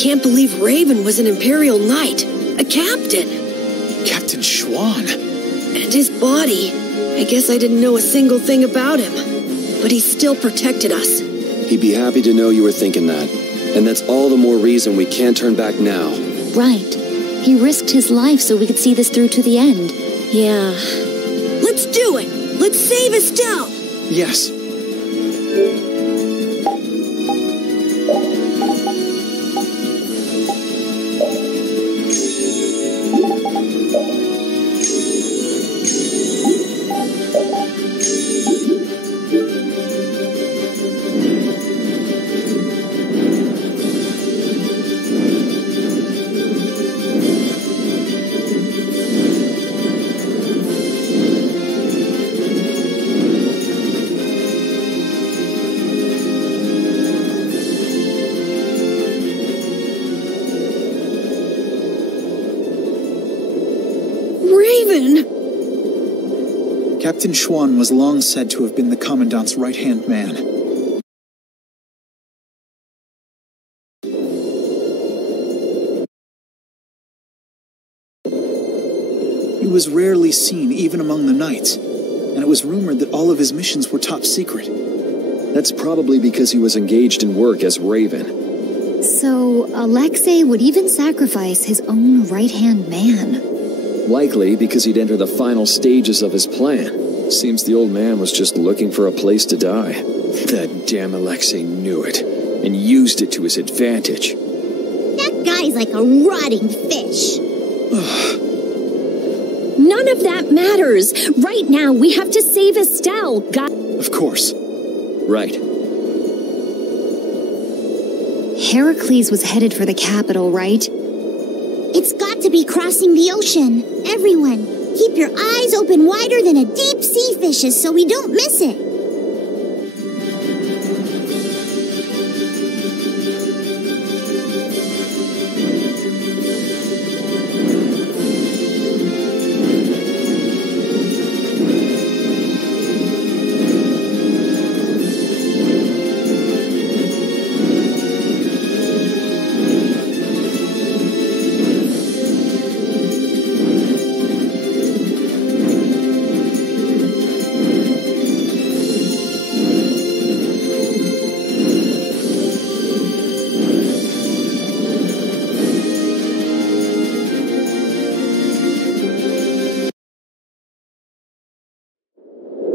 can't believe Raven was an Imperial Knight, a captain. Captain Schwann. And his body. I guess I didn't know a single thing about him. But he still protected us. He'd be happy to know you were thinking that. And that's all the more reason we can't turn back now. Right. He risked his life so we could see this through to the end. Yeah. Let's do it! Let's save Estelle! Yes. Captain Schwann was long said to have been the Commandant's right-hand man. He was rarely seen even among the knights, and it was rumored that all of his missions were top secret. That's probably because he was engaged in work as Raven. So, Alexei would even sacrifice his own right-hand man. Likely because he'd enter the final stages of his plan. Seems the old man was just looking for a place to die. That damn Alexei knew it, and used it to his advantage. That guy's like a rotting fish. None of that matters. Right now, we have to save Estelle. Of course. Right. Heracles was headed for the capital, right? It's got to be crossing the ocean. Everyone, keep your eyes open wider than a deep sea fish's so we don't miss it.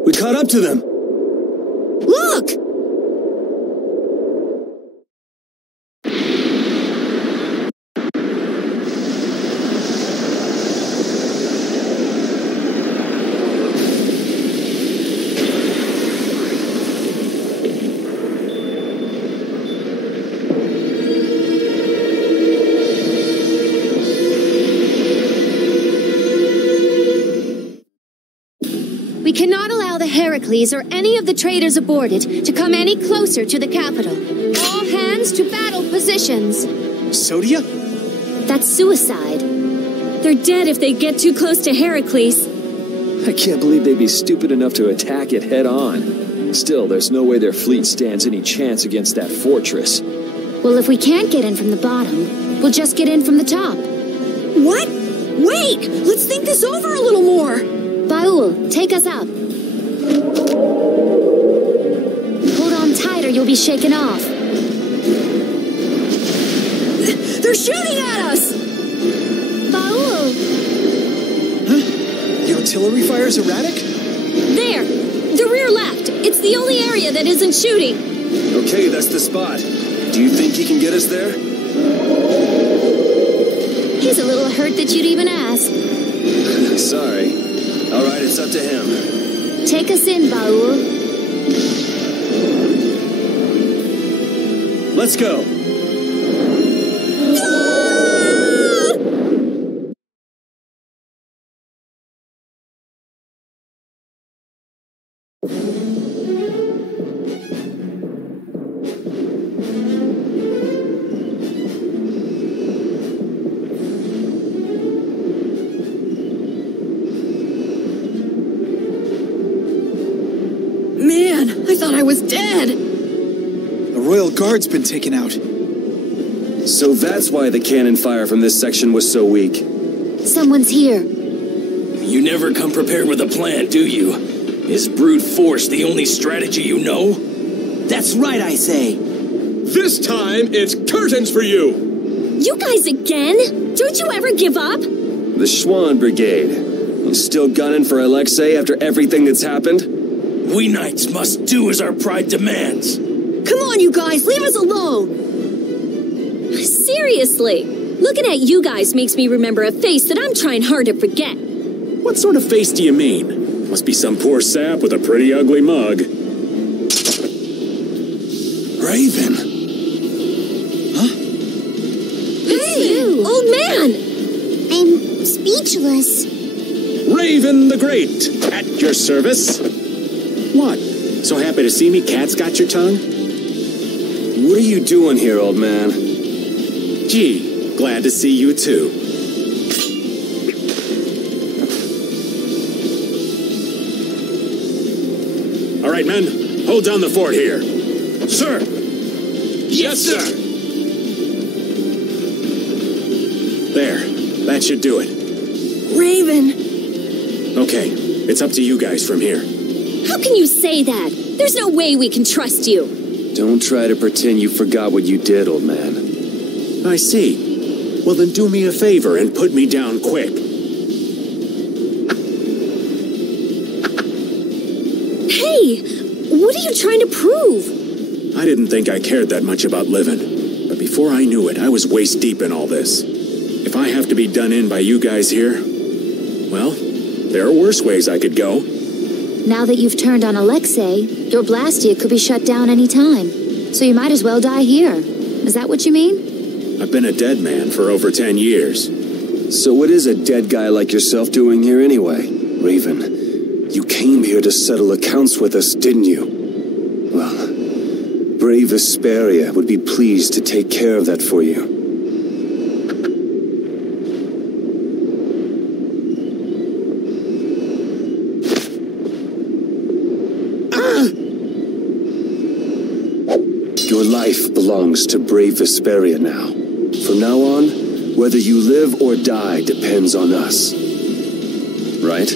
We caught up to them! Look! We cannot allow the Heracles or any of the traders aboard it to come any closer to the capital. All hands to battle positions. Sodia? That's suicide. They're dead if they get too close to Heracles. I can't believe they'd be stupid enough to attack it head-on. Still, there's no way their fleet stands any chance against that fortress. Well, if we can't get in from the bottom, we'll just get in from the top. What? Wait! Let's think this over a little more! Baul, take us up. Hold on tight or you'll be shaken off. They're shooting at us! Baul! Huh? The artillery fire's erratic? There! The rear left! It's the only area that isn't shooting! Okay, that's the spot. Do you think he can get us there? He's a little hurt that you'd even ask. Sorry. Alright, it's up to him. Take us in, Baul. Let's go. Man, I thought I was dead. The Royal Guard's been taken out. So that's why the cannon fire from this section was so weak. Someone's here. You never come prepared with a plan, do you? Is brute force the only strategy you know? That's right, I say. This time, it's curtains for you! You guys again? Don't you ever give up? The Schwann Brigade. You still gunning for Alexei after everything that's happened? We knights must do as our pride demands. Come on, you guys, leave us alone! Seriously, looking at you guys makes me remember a face that I'm trying hard to forget. What sort of face do you mean? Must be some poor sap with a pretty ugly mug. Raven. Hey, old man! I'm speechless. Raven the Great, at your service. What? So happy to see me? Cat's got your tongue? What are you doing here, old man? Gee, glad to see you too. All right, men, hold down the fort here. Sir! Yes, sir! There, that should do it. Raven! Okay, it's up to you guys from here. How can you say that? There's no way we can trust you. Don't try to pretend you forgot what you did, old man. I see. Well, then do me a favor and put me down quick. Hey, what are you trying to prove? I didn't think I cared that much about living. But before I knew it, I was waist deep in all this. If I have to be done in by you guys here, well, there are worse ways I could go. Now that you've turned on Alexei, your Blastia could be shut down any time. So you might as well die here. Is that what you mean? I've been a dead man for over 10 years. So what is a dead guy like yourself doing here anyway? Raven, you came here to settle accounts with us, didn't you? Well, brave Vesperia would be pleased to take care of that for you. Your life belongs to brave Vesperia now. From now on, whether you live or die depends on us. Right?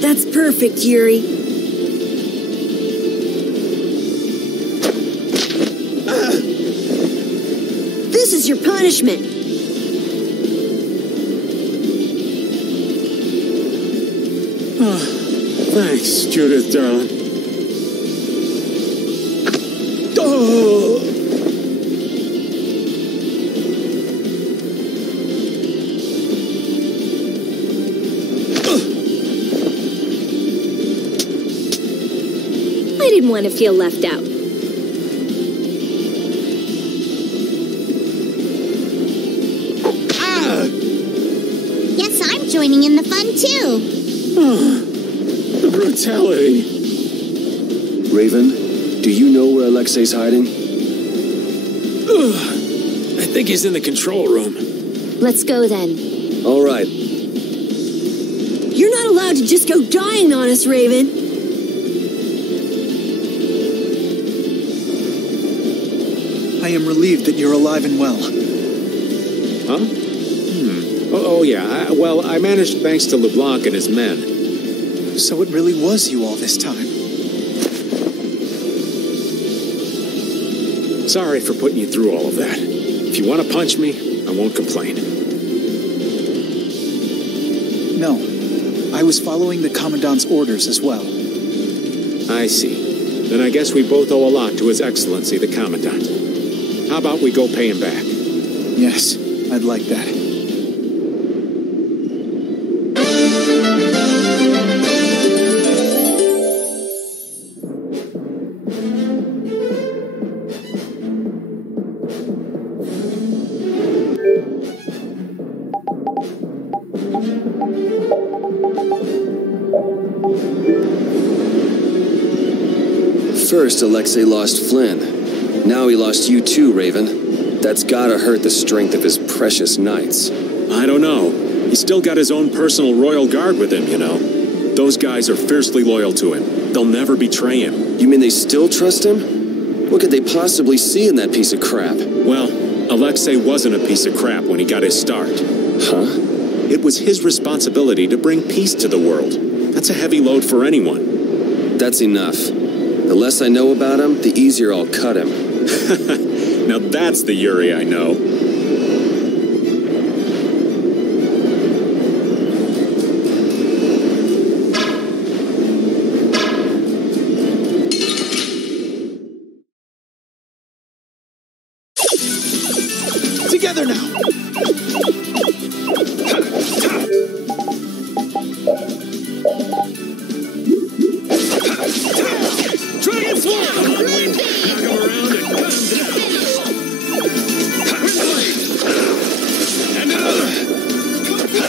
That's perfect, Yuri. This is your punishment. Thanks, Judith, darling. I didn't want to feel left out. Guess I'm joining in the fun too. The brutality. Raven, do you know where Alexei's hiding? I think he's in the control room. Let's go then. All right. You're not allowed to just go dying on us, Raven. I am relieved that you're alive and well. Huh? Oh yeah. Well, I managed thanks to LeBlanc and his men. So it really was you all this time. Sorry for putting you through all of that. If you want to punch me, I won't complain. No, I was following the Commandant's orders as well. I see. Then I guess we both owe a lot to His Excellency, the Commandant. How about we go pay him back? Yes, I'd like that. First, Alexei lost Flynn. Now he lost you too, Raven. That's gotta hurt the strength of his precious knights. I don't know. He's still got his own personal royal guard with him, you know. Those guys are fiercely loyal to him. They'll never betray him. You mean they still trust him? What could they possibly see in that piece of crap? Well, Alexei wasn't a piece of crap when he got his start. Huh? It was his responsibility to bring peace to the world. That's a heavy load for anyone. That's enough. The less I know about him, the easier I'll cut him. Now that's the Yuri I know. Together now! Dragon Swarm! Come on, Wind! Knock him around and cut him down! Windblade! And another!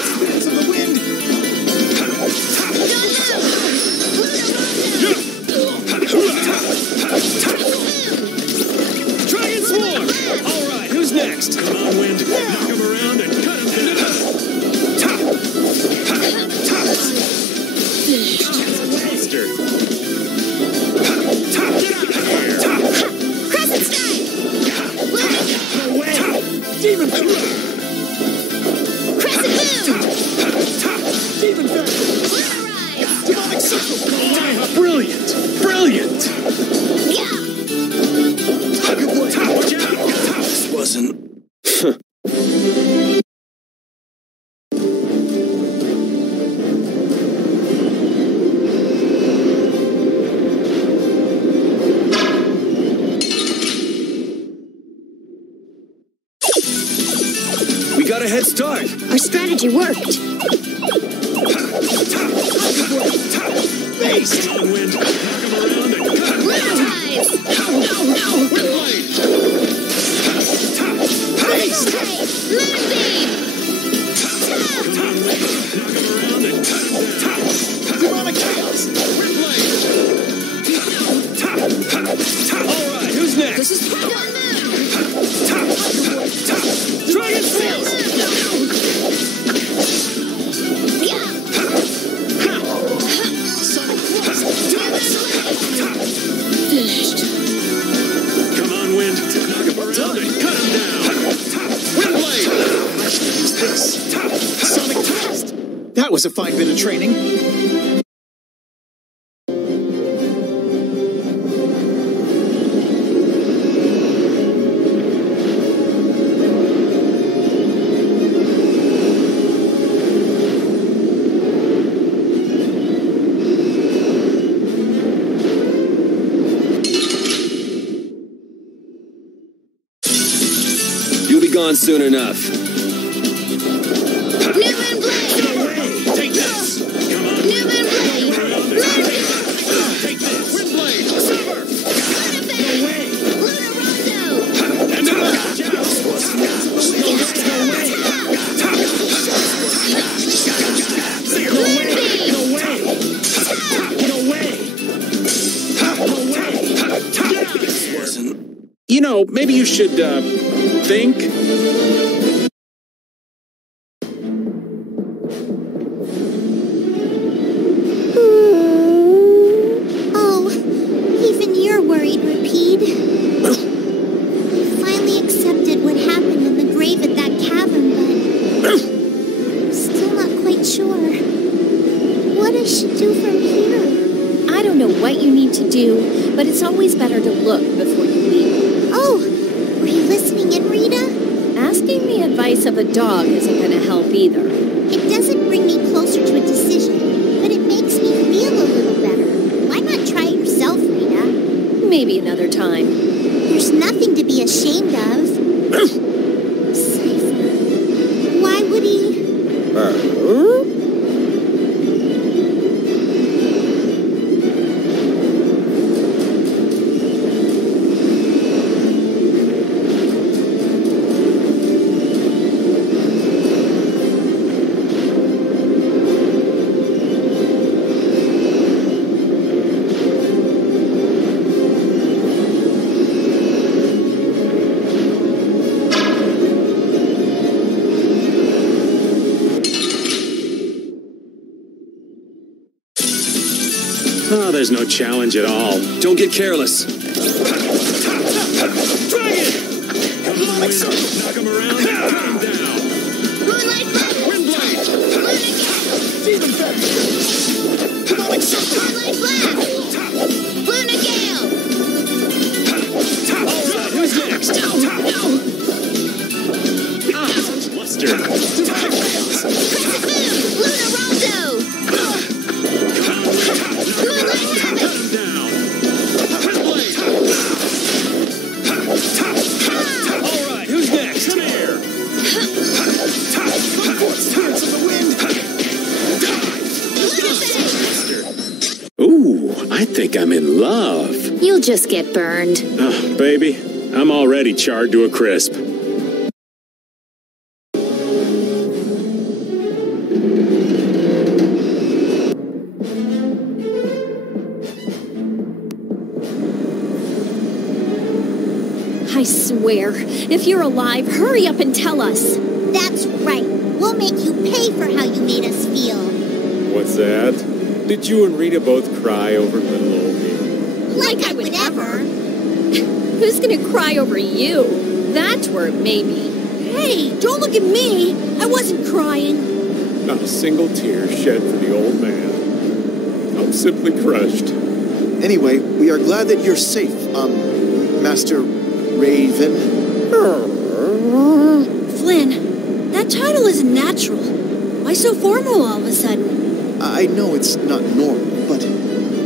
Spirits of the wind! Dragon Swarm! Alright, who's next? Come on, Wind! Knock him around and cut him down! Monster! Crescent Strike! Demon Crescent Moon! Demon Lunar Rise! Demonic Circle! Brilliant! Brilliant! Yeah! Watch out! This wasn't... We got a head start. Our strategy worked. Base! Come on, Wind! Knock him around and cut him Lunar down! Rise! Windblade! Base! Moonbeam! Come on, Wind! Knock him around and cut him down! Demonic Chaos! Alright, who's next? This is Dragon Swarm! finished. Come on, Wind! Knock him around and cut him down! Windblade! I should use this. Sonic Blast! That was a fine bit of training. You'll be gone soon enough. New Moon Blade! Take this! Come on, New Moon Blade! take this! Windblade! Silver! Lunar Rondo! And another! Joust! You know, maybe you should, think? Oh, even you're worried, Rapide. Finally accepted what happened in the grave at that cavern, but I'm still not quite sure what I should do from here. I don't know what you need to do, but it's always better to look before you leave. Oh, were you listening in, Rita? Asking the advice of a dog isn't going to help either. It doesn't bring me closer to a decision, but it makes me feel a little better. Why not try it yourself, Rita? Maybe another time. There's nothing to be ashamed of. Cypher. Why would he? Oh, there's no challenge at all. Don't get careless. Dragon! Come on! wind, knock him around, and cut him down. Moonlight Blast! Windblade! Demon Fang! Demonic Shock! Moonlight Blast! Luna Gale! All right, who's next? Buster. Luna Rondo! Moonlight Havoc! Cut him down. Windblade! All right, who's next? Come here. Spirits of the wind! Ooh, I think I'm in love. You'll just get burned. Oh, baby, I'm already charred to a crisp. I swear, if you're alive, hurry up and tell us. That's right. We'll make you pay for how you made us feel. What's that? Did you and Rita both cry over little old me? Like I would ever. Who's gonna cry over you? That word, maybe. Hey, don't look at me. I wasn't crying. Not a single tear shed for the old man. I'm simply crushed. Anyway, we are glad that you're safe, Master Raven. Flynn, that title isn't natural. Why so formal all of a sudden? I know it's not normal,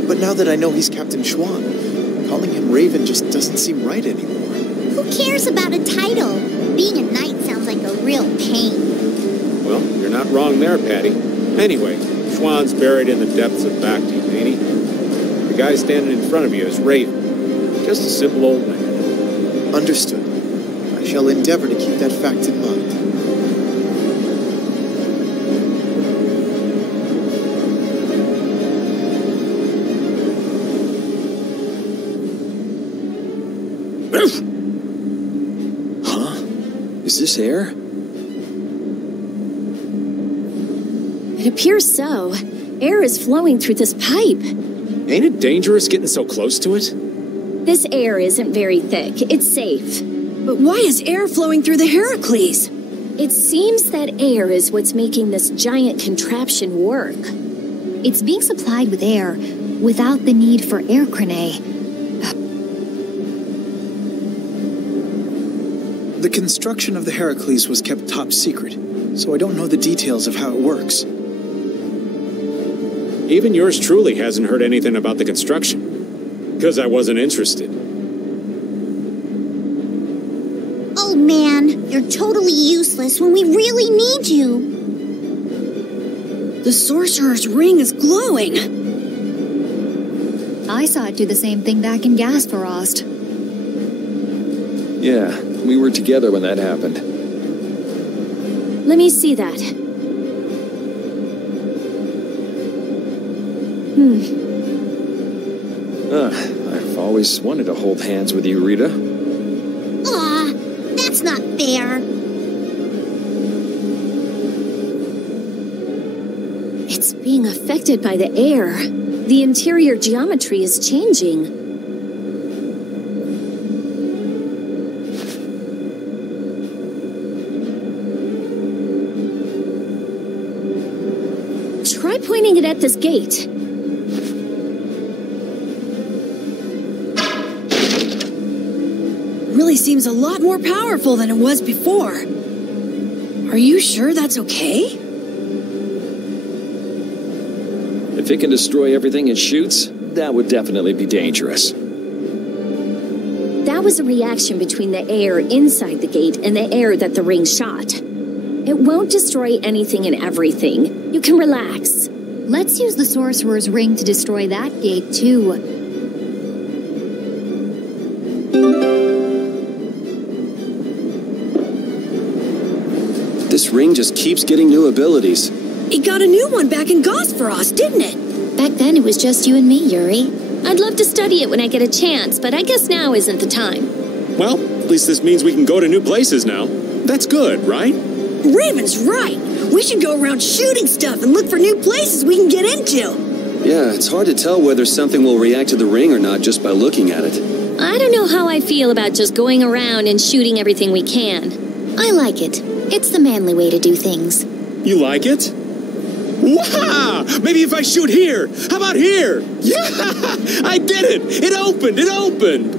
but now that I know he's Captain Schwan, calling him Raven just doesn't seem right anymore. Who cares about a title? Being a knight sounds like a real pain. Well, you're not wrong there, Patty. Anyway, Schwan's buried in the depths of Bhakti, ain't he? The guy standing in front of you is Raven. Just a simple old man. Understood. I shall endeavor to keep that fact in mind. Huh? Is this air? It appears so. Air is flowing through this pipe. Ain't it dangerous getting so close to it? This air isn't very thick. It's safe. But why is air flowing through the Heracles? It seems that air is what's making this giant contraption work. It's being supplied with air without the need for air crane. The construction of the Heracles was kept top secret, so I don't know the details of how it works. Even yours truly hasn't heard anything about the construction. Because I wasn't interested. Oh man, you're totally useless when we really need you. The sorcerer's ring is glowing. I saw it do the same thing back in Gasparost. Yeah, we were together when that happened. Let me see that. I've always wanted to hold hands with you, Rita. Aw, that's not fair. It's being affected by the air. The interior geometry is changing. Try pointing it at this gate. Really seems a lot more powerful than it was before. Are you sure that's okay? If it can destroy everything it shoots, that would definitely be dangerous. That was a reaction between the air inside the gate and the air that the ring shot. It won't destroy anything and everything. You can relax. Let's use the sorcerer's ring to destroy that gate, too. This ring just keeps getting new abilities. It got a new one back in Gosparos, didn't it? Back then, it was just you and me, Yuri. I'd love to study it when I get a chance, but I guess now isn't the time. Well, at least this means we can go to new places now. That's good, right? Raven's right. We should go around shooting stuff and look for new places we can get into. Yeah, it's hard to tell whether something will react to the ring or not just by looking at it. I don't know how I feel about just going around and shooting everything we can. I like it. It's the manly way to do things. You like it? Wow! Maybe if I shoot here! How about here? Yeah! I did it! It opened! It opened!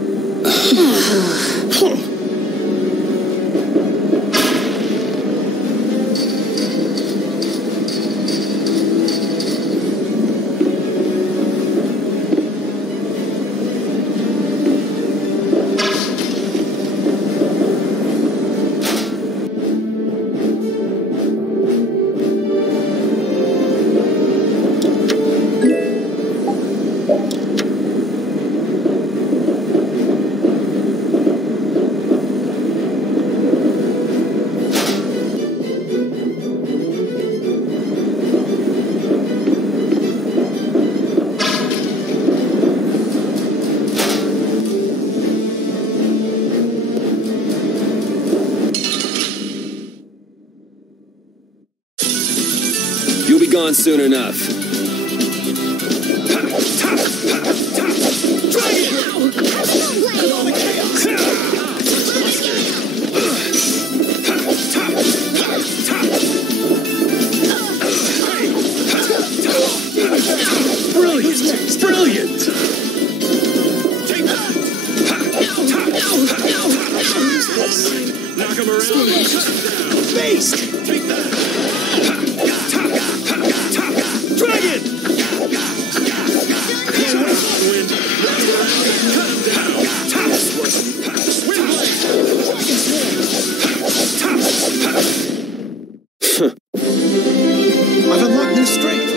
You'll be gone soon enough. Brilliant! Brilliant! Take that! Knock him around and cut him down! Beast! Take that! Dragon! Wind! Knock him around and cut him down! Windblade! I've unlocked new strength.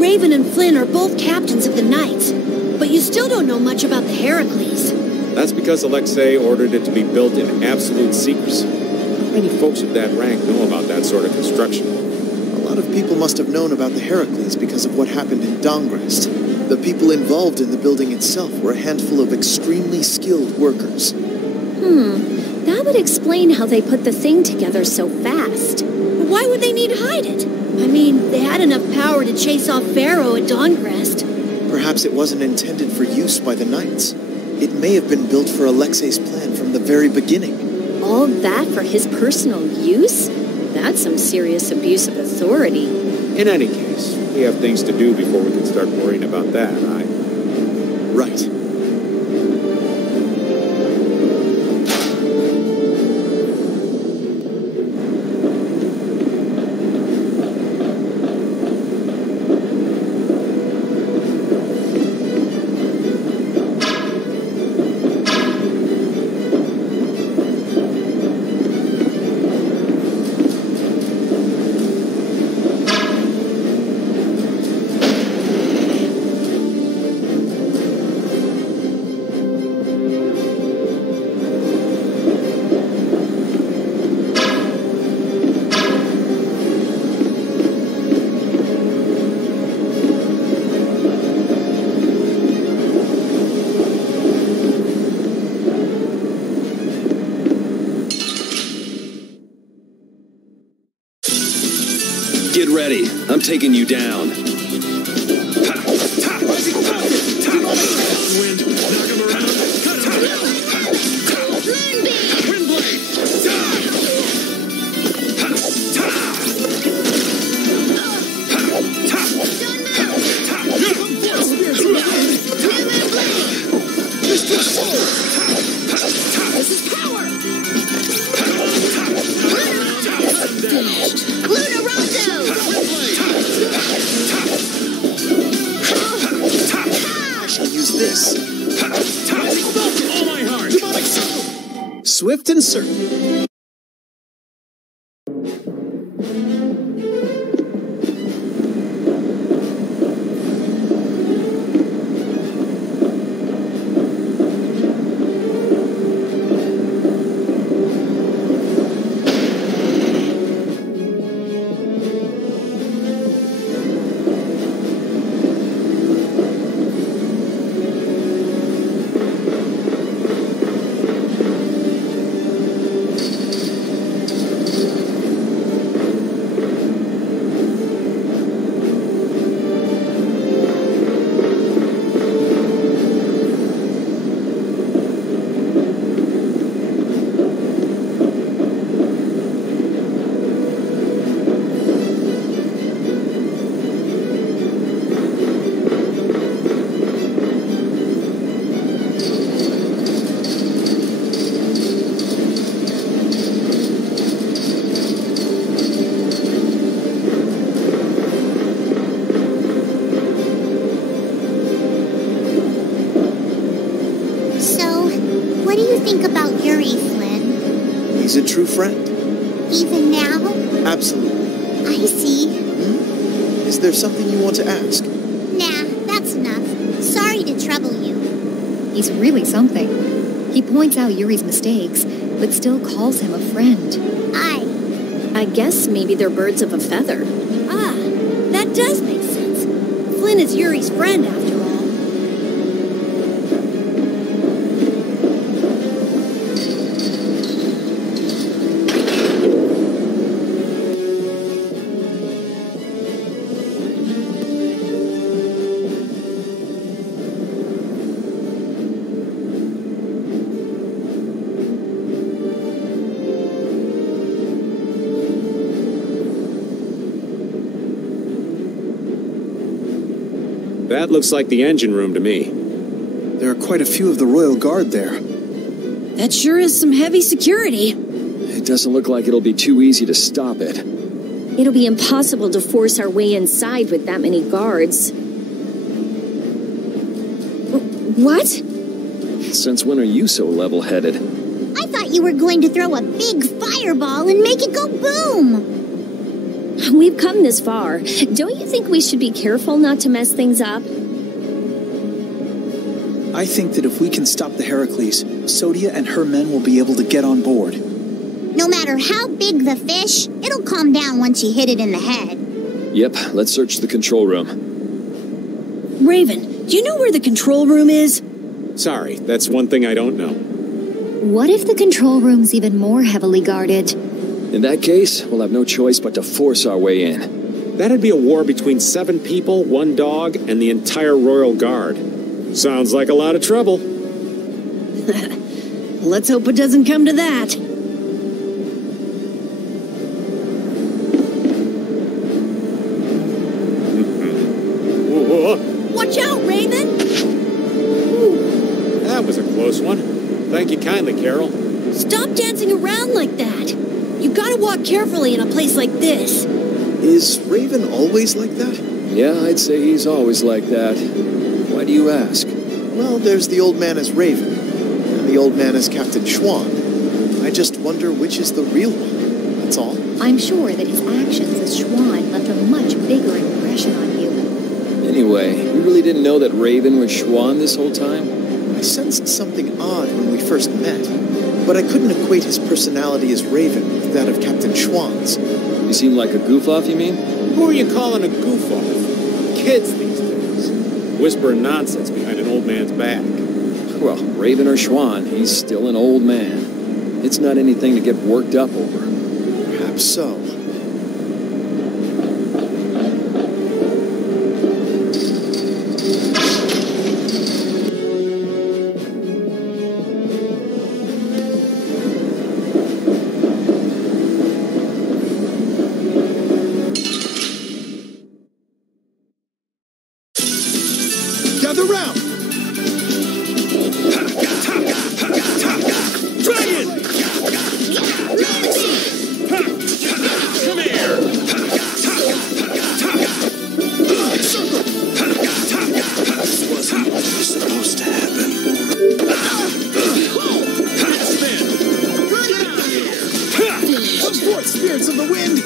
Raven and Flynn are both captains of the Knights, but you still don't know much about the Heracles. That's because Alexei ordered it to be built in absolute secrecy. Not many folks of that rank know about that sort of construction. A lot of people must have known about the Heracles because of what happened in Dongrest. The people involved in the building itself were a handful of extremely skilled workers. That would explain how they put the thing together so fast. But why would they need to hide it? I mean, they had enough power to chase off Pharaoh at Dongrest. Perhaps it wasn't intended for use by the Knights. It may have been built for Alexei's plan from the very beginning. All that for his personal use? That's some serious abuse of authority. In any case, we have things to do before we can start worrying about that, right? Right. Get ready. I'm taking you down. Wind! Knock him around and cut him down! Windblade! This is power! I shall use this. All my heart! Demonic circle. Swift and certain. you think about Yuri, Flynn? He's a true friend. Even now? Absolutely. I see. Is there something you want to ask? Nah, that's enough. Sorry to trouble you. He's really something. He points out Yuri's mistakes, but still calls him a friend. I guess maybe they're birds of a feather. Ah, that does make sense. Flynn is Yuri's friend, after all. That looks like the engine room to me. There are quite a few of the Royal Guard there. That sure is some heavy security. It doesn't look like it'll be too easy to stop it. It'll be impossible to force our way inside with that many guards. What? Since when are you so level-headed? I thought you were going to throw a big fireball and make it go boom! We've come this far. Don't you think we should be careful not to mess things up? I think that if we can stop the Heracles, Sodia and her men will be able to get on board. No matter how big the fish, it'll calm down once you hit it in the head. Yep, let's search the control room. Raven, do you know where the control room is? Sorry, that's one thing I don't know. What if the control room's even more heavily guarded? In that case, we'll have no choice but to force our way in. That'd be a war between 7 people, 1 dog, and the entire Royal Guard. Sounds like a lot of trouble. Let's hope it doesn't come to that. Watch out, Raven! That was a close one. Thank you kindly, Carol. Stop dancing around like that. You gotta walk carefully in a place like this. Is Raven always like that? Yeah, I'd say he's always like that. Why do you ask? Well, there's the old man as Raven, and the old man as Captain Schwan. I just wonder which is the real one, that's all. I'm sure that his actions as Schwan left a much bigger impression on you. Anyway, you really didn't know that Raven was Schwan this whole time? I sensed something odd when we first met, but I couldn't equate his personality as Raven with that of Captain Schwan's. You seem like a goof-off, you mean? Who are you calling a goof-off? Kids these days. Whispering nonsense behind an old man's back. Well, Raven or Schwan, he's still an old man. It's not anything to get worked up over. Perhaps so. Gather round! Dragon! Come here! This wasn't supposed to happen. Spin! Get out of here! Come forth, spirits of the wind!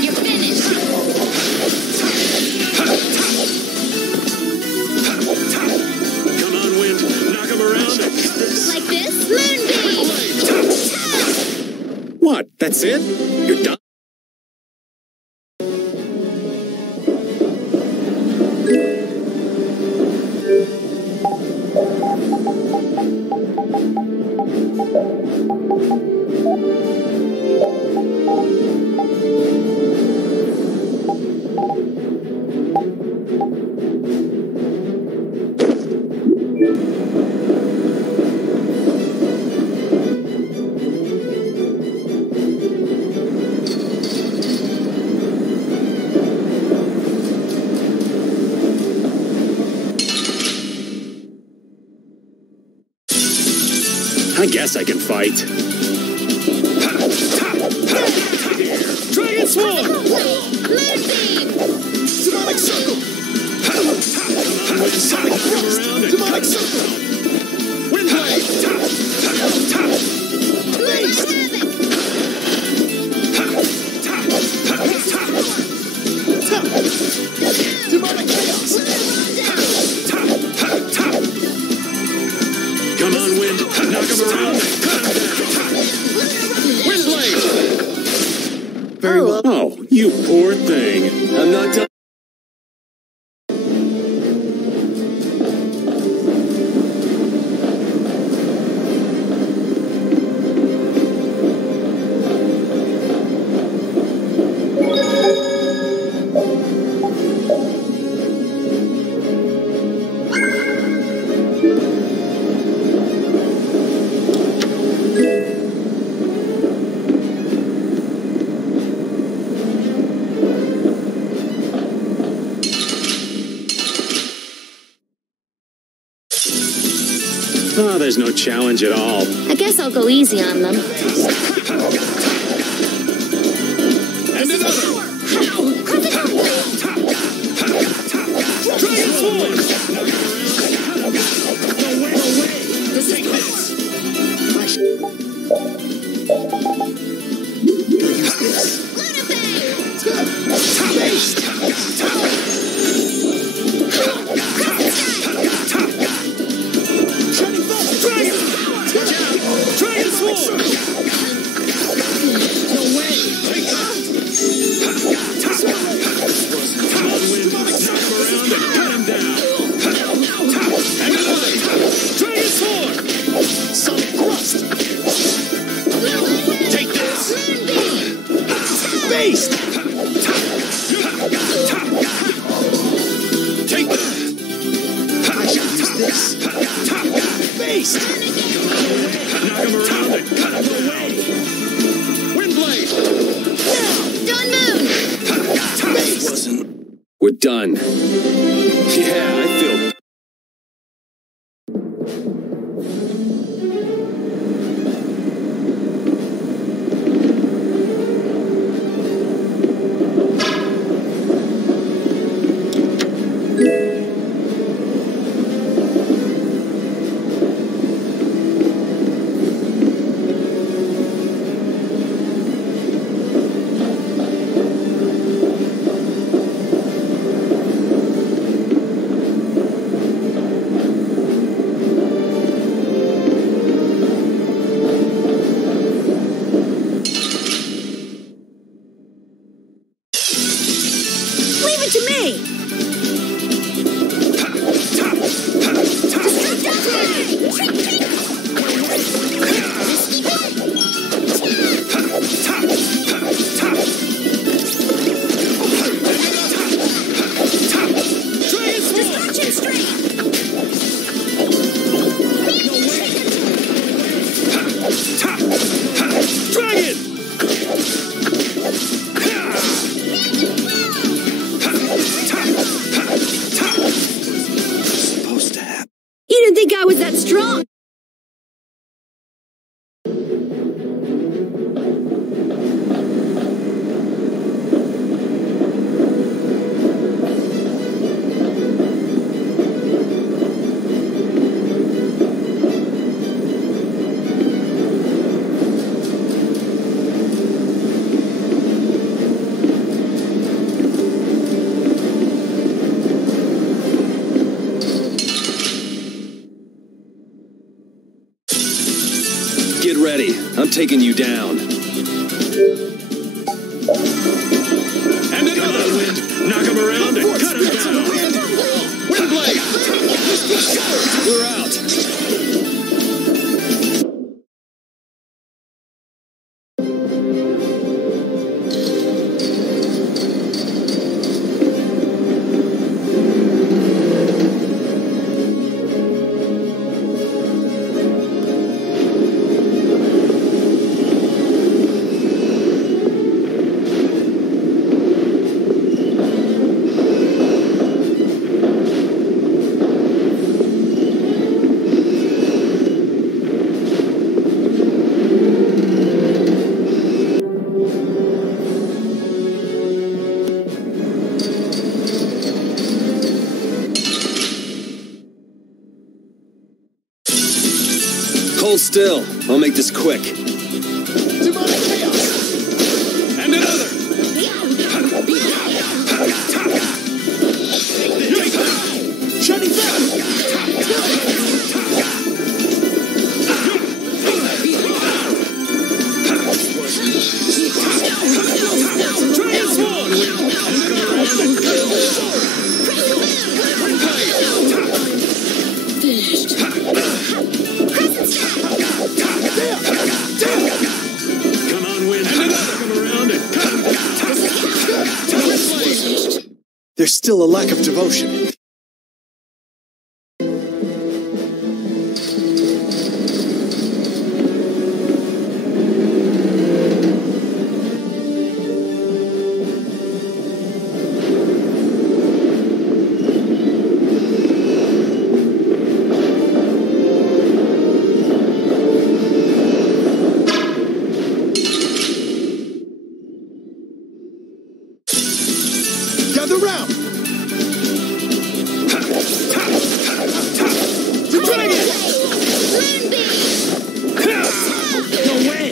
You're finished. Come on, wind. Knock him around. Like this? Moonbeam! What? That's it? You're done? I guess I can fight. Dragon Swarm! Moonbeam! him around and cut him down. Windblade! Very well. Oh, you poor thing. I'm not done. Oh, there's no challenge at all. I guess I'll go easy on them. And another! Dragon Sword! No way! This is this! Dragon Sword! No way! Take that! Wind, knock him around and cut him down. And another! Dragon Sword! Sonic Thrust! Take this! Beast! Take that! I should use this! Beast! Knock him around and cut him away! Windblade! Don't move! We're done. Yeah, I feel... Get ready. I'm taking you down. And another wind! Knock him around and cut him down! Windblade! We're out! Hold still. I'll make this quick. Demonic chaos! And another! Shutting down! There's still a lack of devotion. Gather round! The dragon! No way!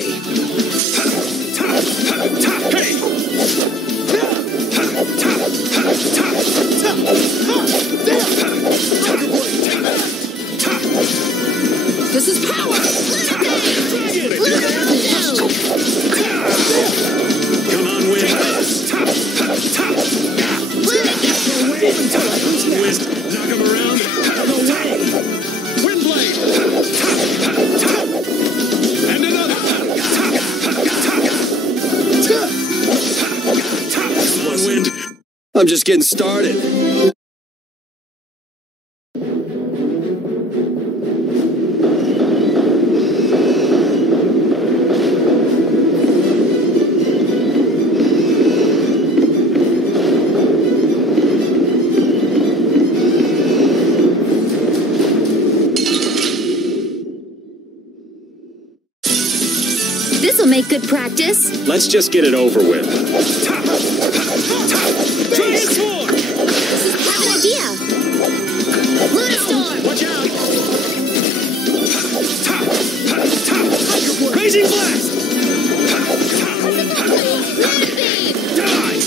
This is power! Come on, Wind! Wind, knock him around! No way! Windblade! And another! Come on, Wind! I'm just getting started. This'll make good practice. Let's just get it over with. Dragon Swarm! Have an idea. Lunostorm. Watch out! Raging Blast! Die!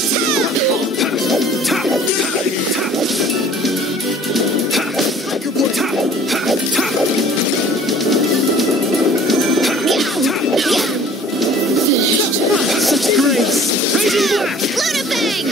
Such grace! Raging Blast! Lunafang.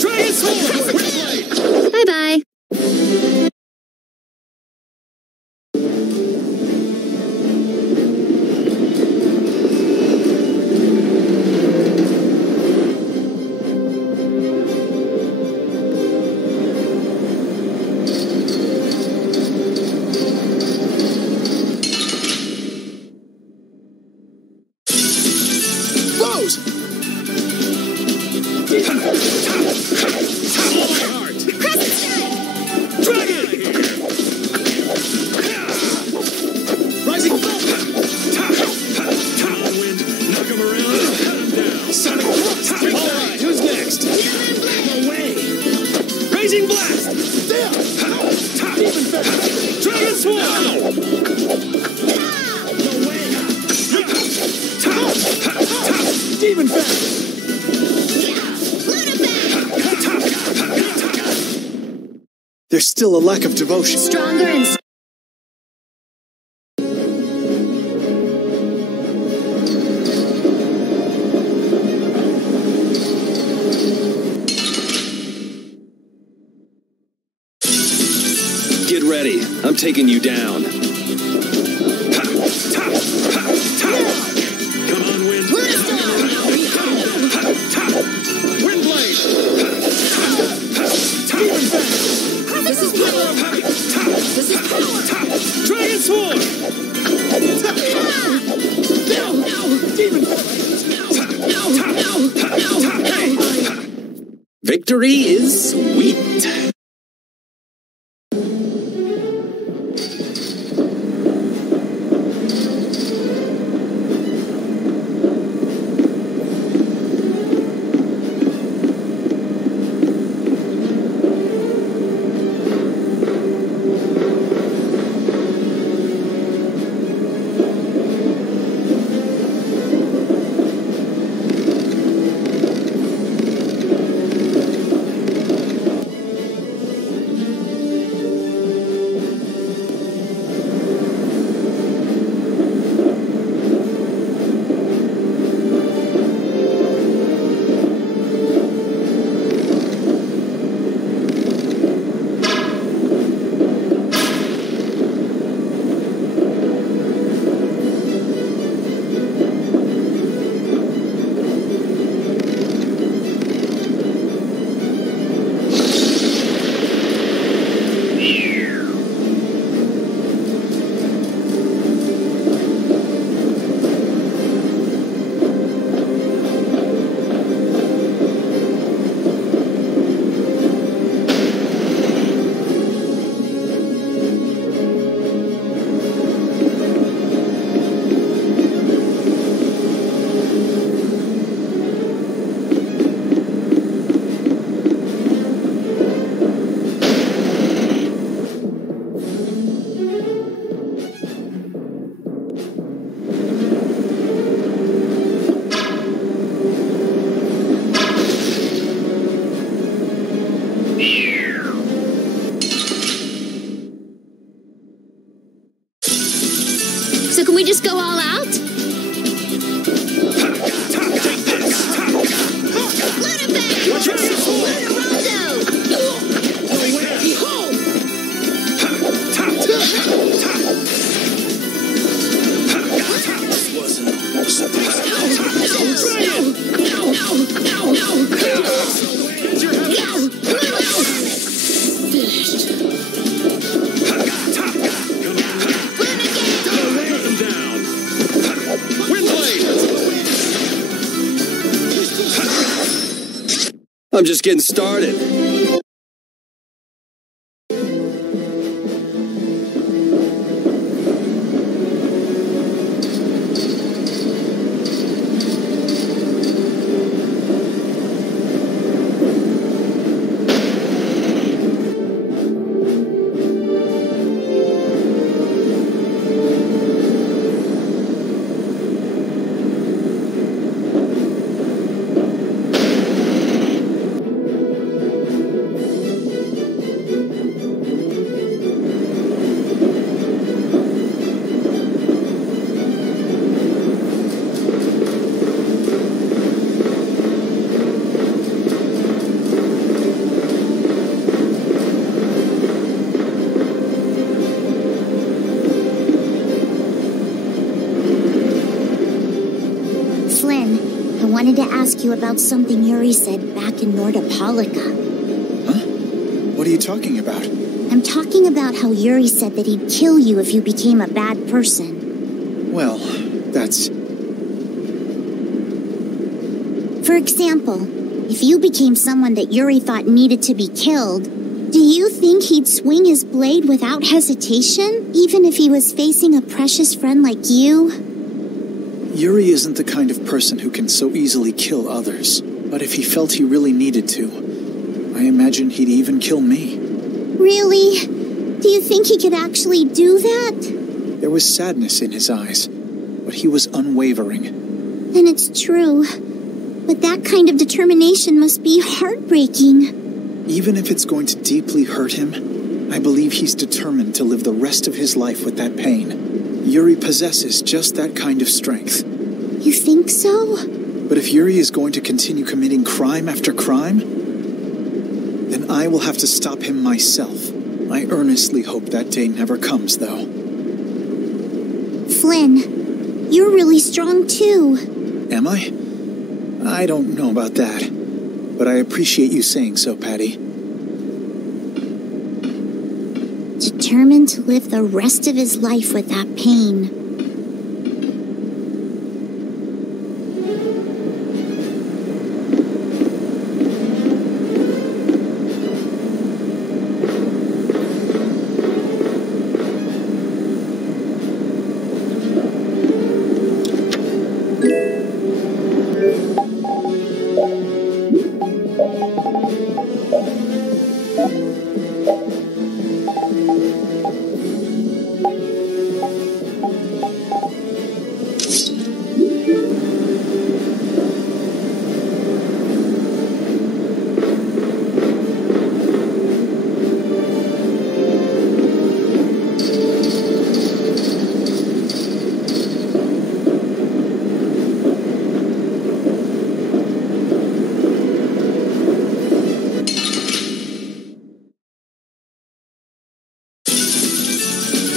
Dragon Sword! Bye-bye. Rose! Dragon! Rising Bolt! Come on, Wind. Knock him around. Cut him down. Sonic Thrust! All right, who's next? No way! Raging Blast! There! Even better! Dragon Swarm! No way! Demon Fang! There's still a lack of devotion. Stronger and Get ready. I'm taking you down. Come on, Wind. Windblade! Demon Fang! This is power! This is power! Dragon Swarm! Demon! Victory is sweet. I'm just getting started. Flynn, I wanted to ask you about something Yuri said back in Nordopolica. Huh? What are you talking about? I'm talking about how Yuri said that he'd kill you if you became a bad person. Well, that's... For example, if you became someone that Yuri thought needed to be killed, do you think he'd swing his blade without hesitation, even if he was facing a precious friend like you? Yuri isn't the kind of person who can so easily kill others. But if he felt he really needed to, I imagine he'd even kill me. Really? Do you think he could actually do that? There was sadness in his eyes, but he was unwavering. And it's true. But that kind of determination must be heartbreaking. Even if it's going to deeply hurt him, I believe he's determined to live the rest of his life with that pain. Yuri possesses just that kind of strength. You think so? But if Yuri is going to continue committing crime after crime, then I will have to stop him myself. I earnestly hope that day never comes, though. Flynn, you're really strong too. Am I? I don't know about that, but I appreciate you saying so, Patty. Determined to live the rest of his life with that pain.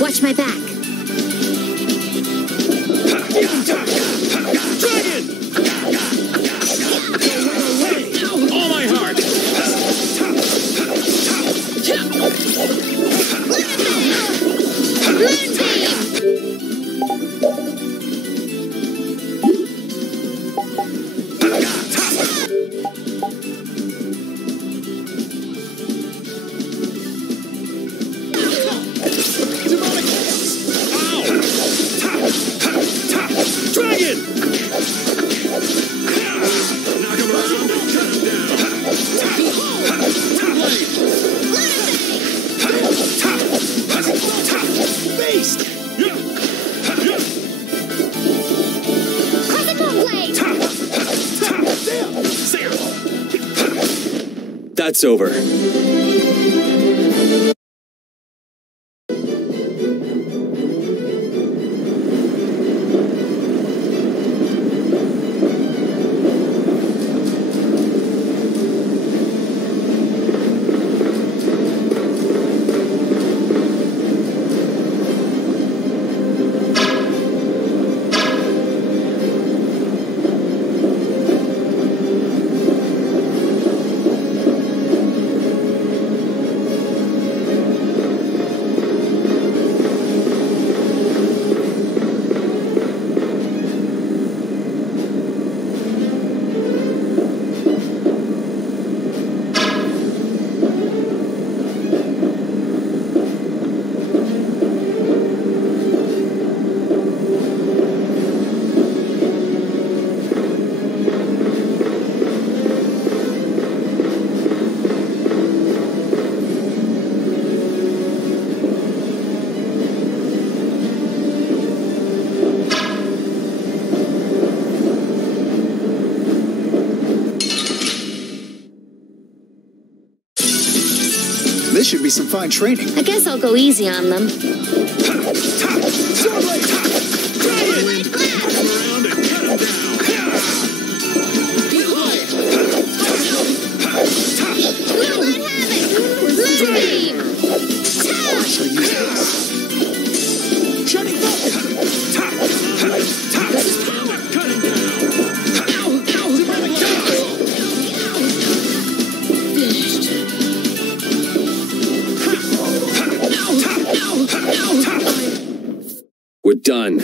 Watch my back. Dragon! All my heart! That's over. This should be some fine training. I guess I'll go easy on them. We're done.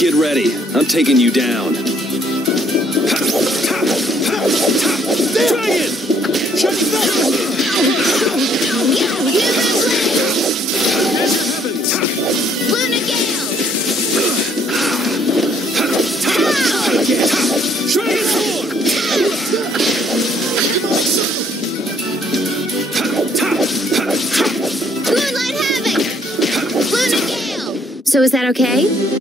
Get ready. I'm taking you down. Dragon! Shut Luna Gale! Dragon Sword! Moonlight Havoc! Luna Gale! So is that okay?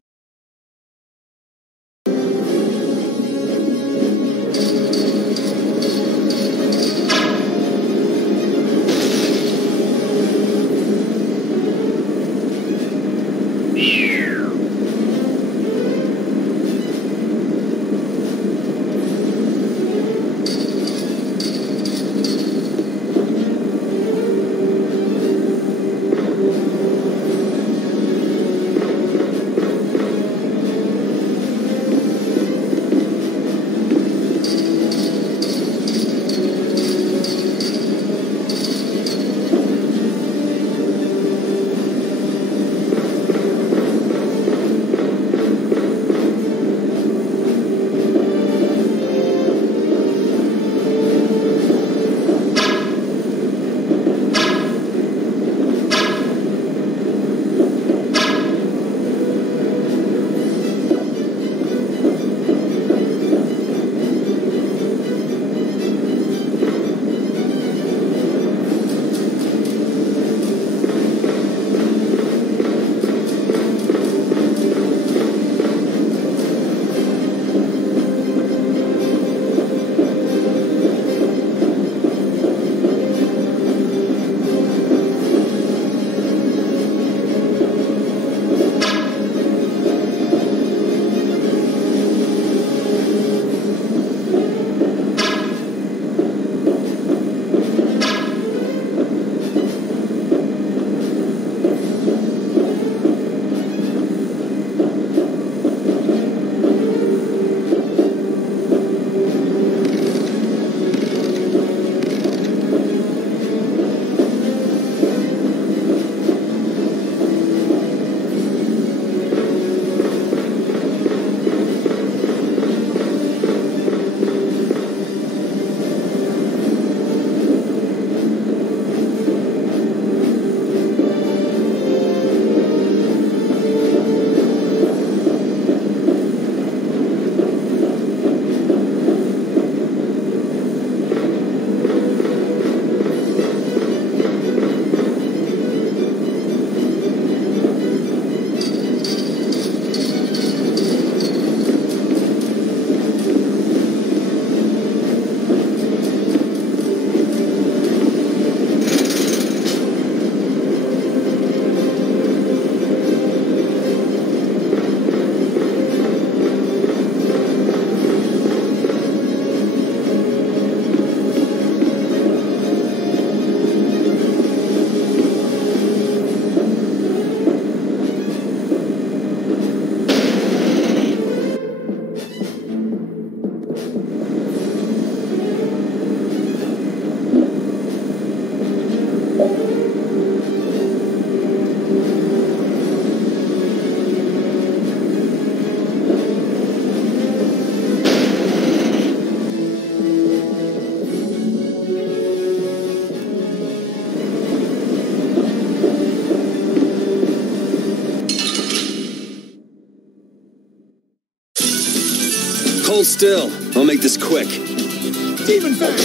hold still. I'll make this quick. Demon Fang!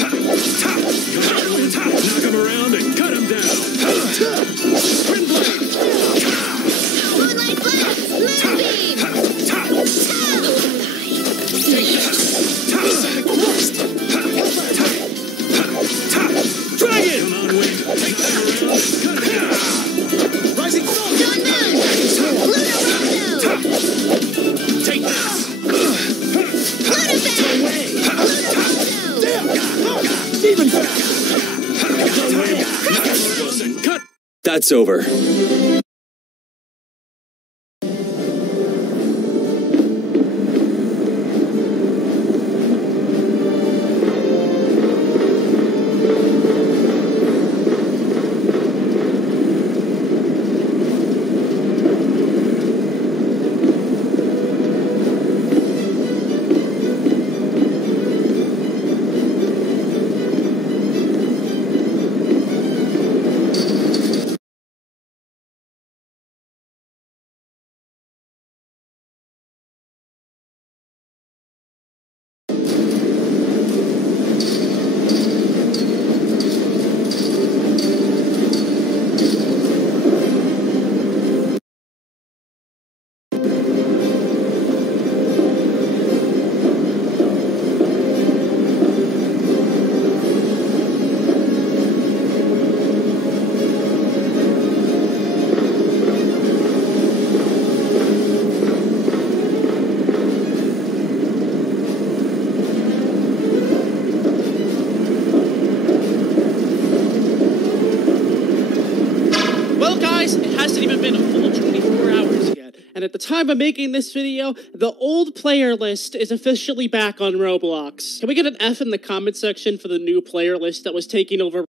Knock him around and cut him down. Wind Blade! Moonlight Blast! Moonbeam! Take that! Dragon! Come on, Wind! Knock him around and cut him down. Rising Sun! Sun Moon! Lunar Rondo! Take this! Lunar Fang! Lunar Rondo! Demon Fang! Cut! That's over. And at the time of making this video, the old player list is officially back on Roblox. Can we get an F in the comment section for the new player list that was taking over?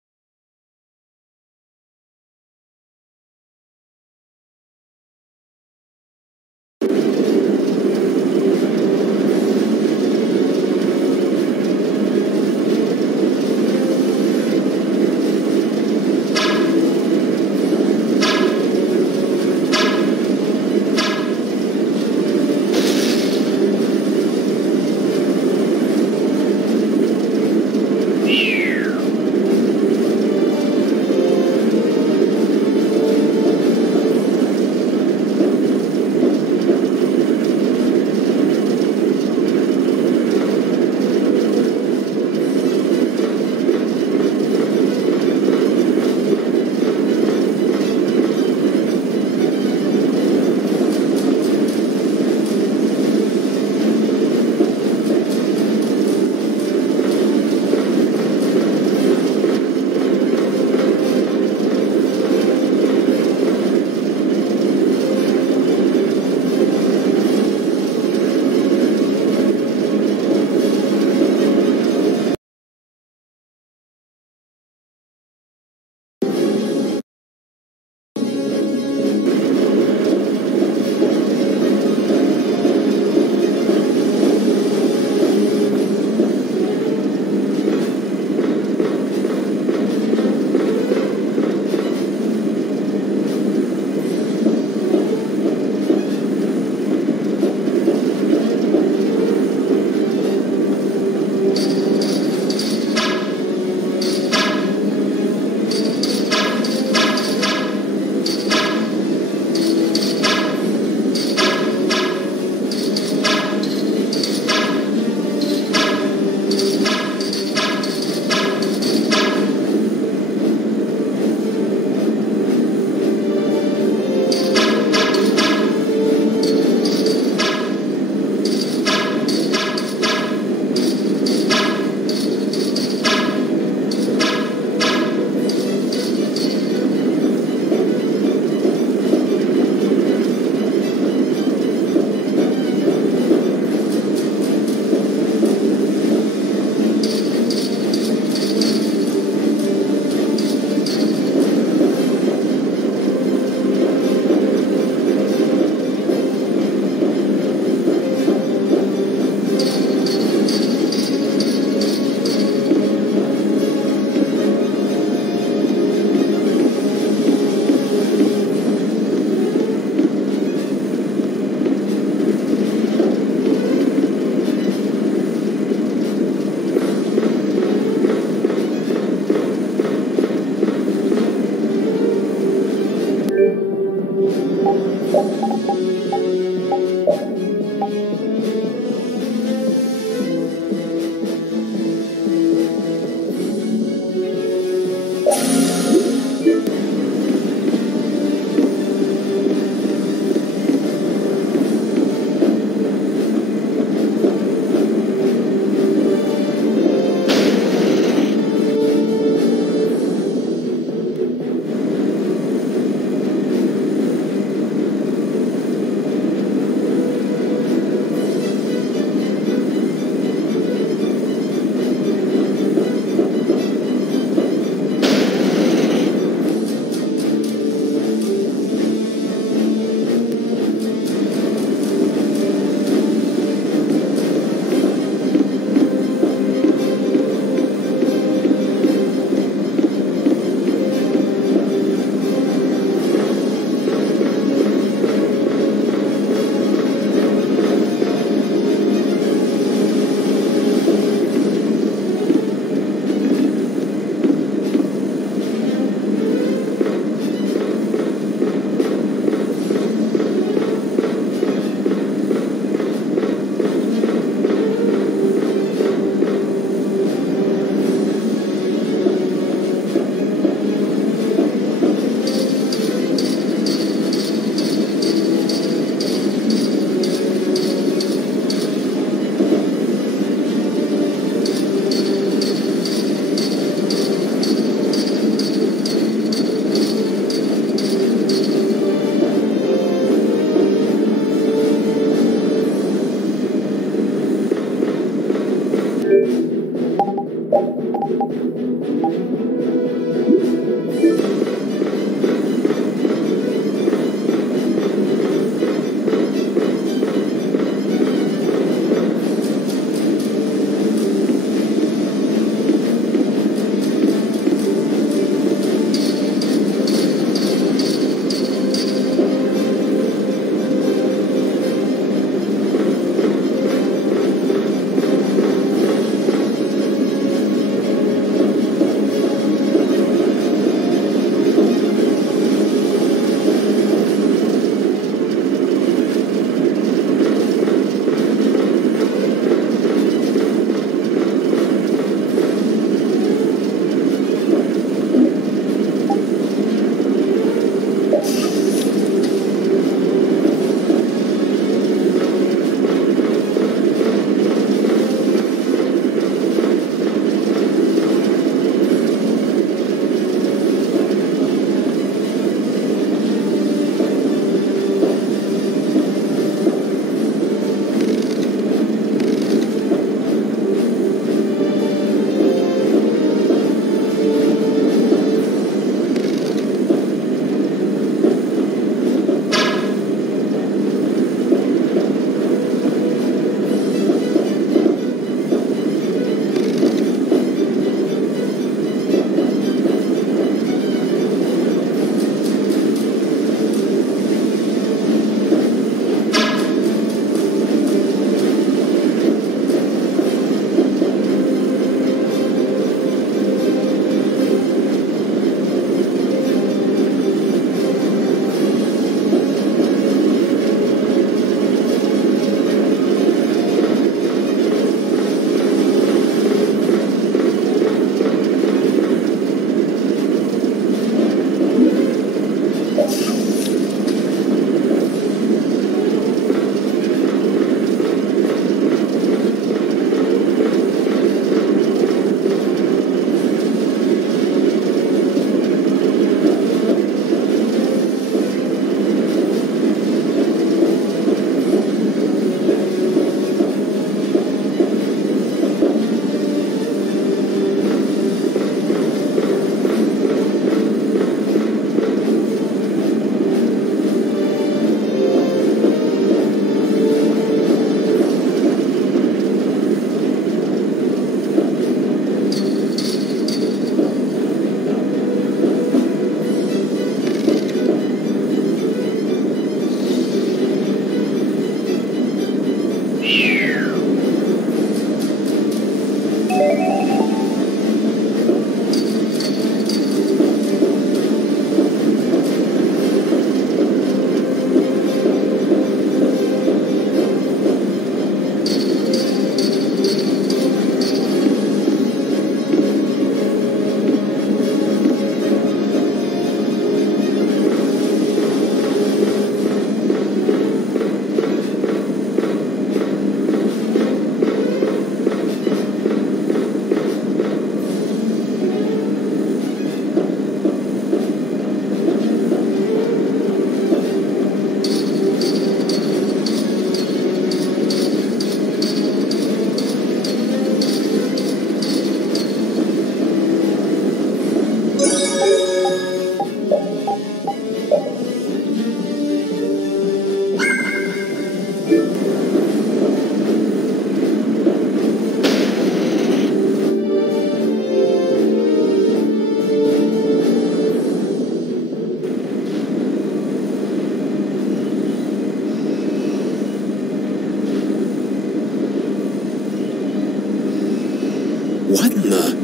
What in the...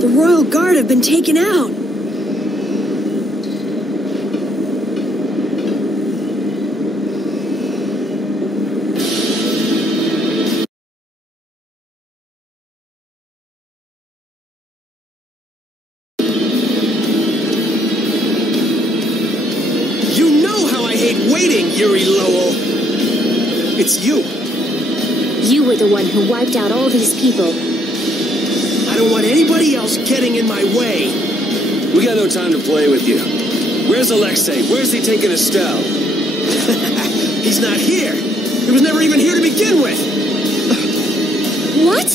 The Royal Guard have been taken out. You know how I hate waiting, Yuri Lowell. It's you. You were the one who wiped out all these people. I don't want anybody else getting in my way. We got no time to play with you. Where's Alexei? Where's he taking Estelle? He's not here. He was never even here to begin with. What?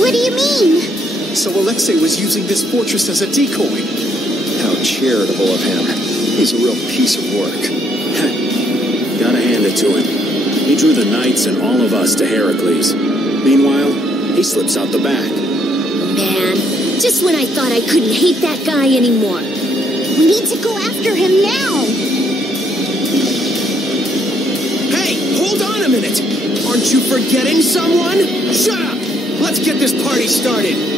What do you mean? So Alexei was using this fortress as a decoy. How charitable of him. He's a real piece of work. Gotta hand it to him. He drew the knights and all of us to Heracles. Meanwhile, he slips out the back. Man, just when I thought I couldn't hate that guy anymore. We need to go after him now! Hey, hold on a minute! Aren't you forgetting someone? Shut up! Let's get this party started!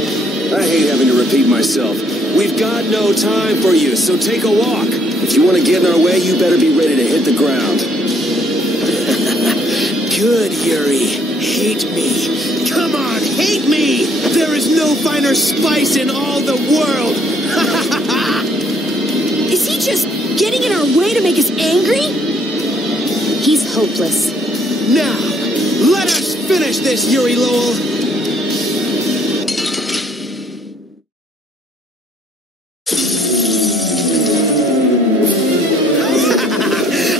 I hate having to repeat myself. We've got no time for you, so take a walk. If you want to get in our way, you better be ready to hit the ground. Good, Yuri. Hate me. Come on, hate me! There is no finer spice in all the world! Is he just getting in our way to make us angry? He's hopeless. Now, let us finish this, Yuri Lowell!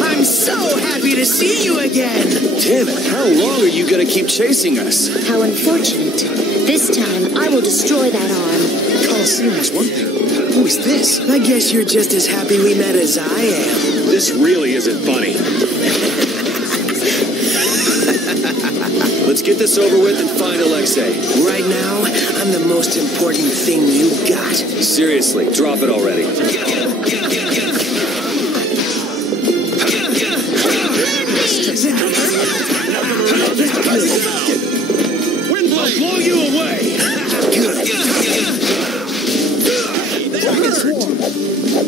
I'm so happy to see you again! Damn it, how long are you gonna keep chasing us? How unfortunate. This time, I will destroy that arm. Colosseum was one thing. Who is this? I guess you're just as happy we met as I am. This really isn't funny. Let's get this over with and find Alexei. Right now, I'm the most important thing you got. Seriously, drop it already. I'll blow you away!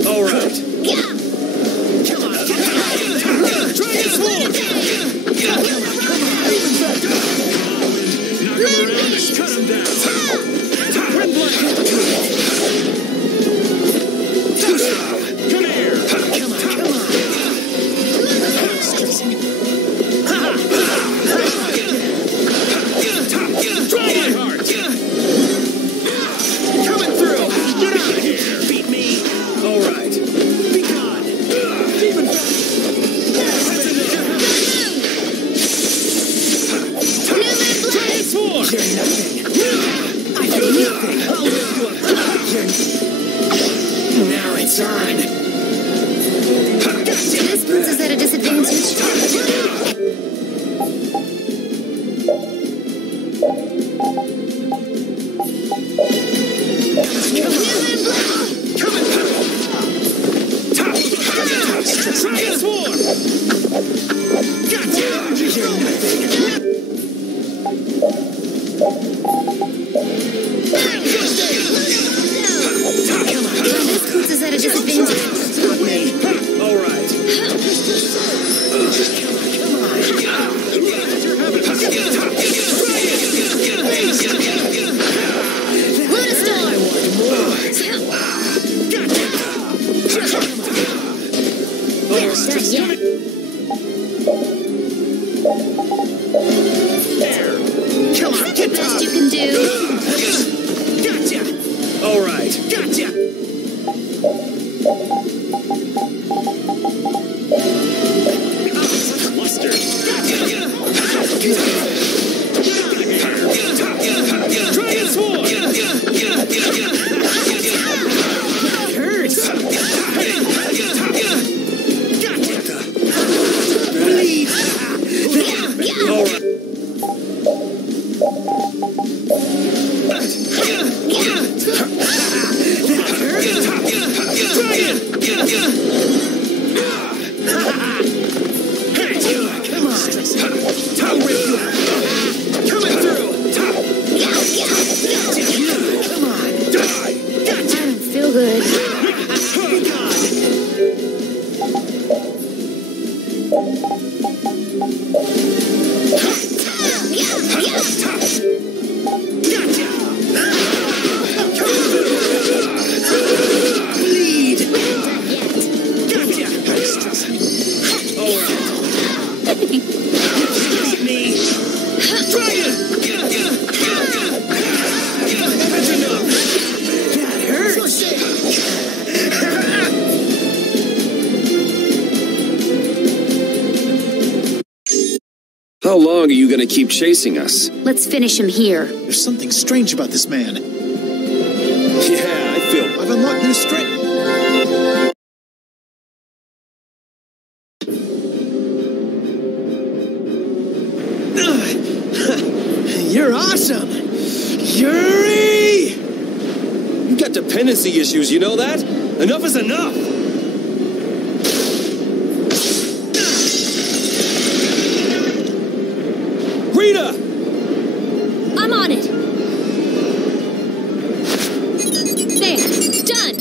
All right. Come on! Dragon Swarm! Knock him around and cut him down! Wind Blast! Come here! Come on! Dragon Heart! Coming through! Get out of here! Beat me! All right. Be gone! Demon! Dragon Swarm! You're nothing! I feel nothing! I'll lift you up! Now it's on! This puts us at a disadvantage. Dragon Swarm! Gotcha! You're nothing! This puts us at a disadvantage. Stop me! All right. Come on, get Best up! you can do. Gotcha! All right. Gotcha! Mustard! Dragon Swarm! Hurts! Bleed! All right. Come on! I'll rip you up! Coming through! Come on! Die! Gotcha! I don't feel good. Be gone! Gotcha! Bleed! Gotcha! All right. Beat me! Dragon! That's enough! That hurts! How long are you gonna keep chasing us? Let's finish him here. There's something strange about this man. Yeah, I feel... I've unlocked new strength. You're awesome! Yuri! You got dependency issues, you know that? Enough is enough! Rita! I'm on it. There, done.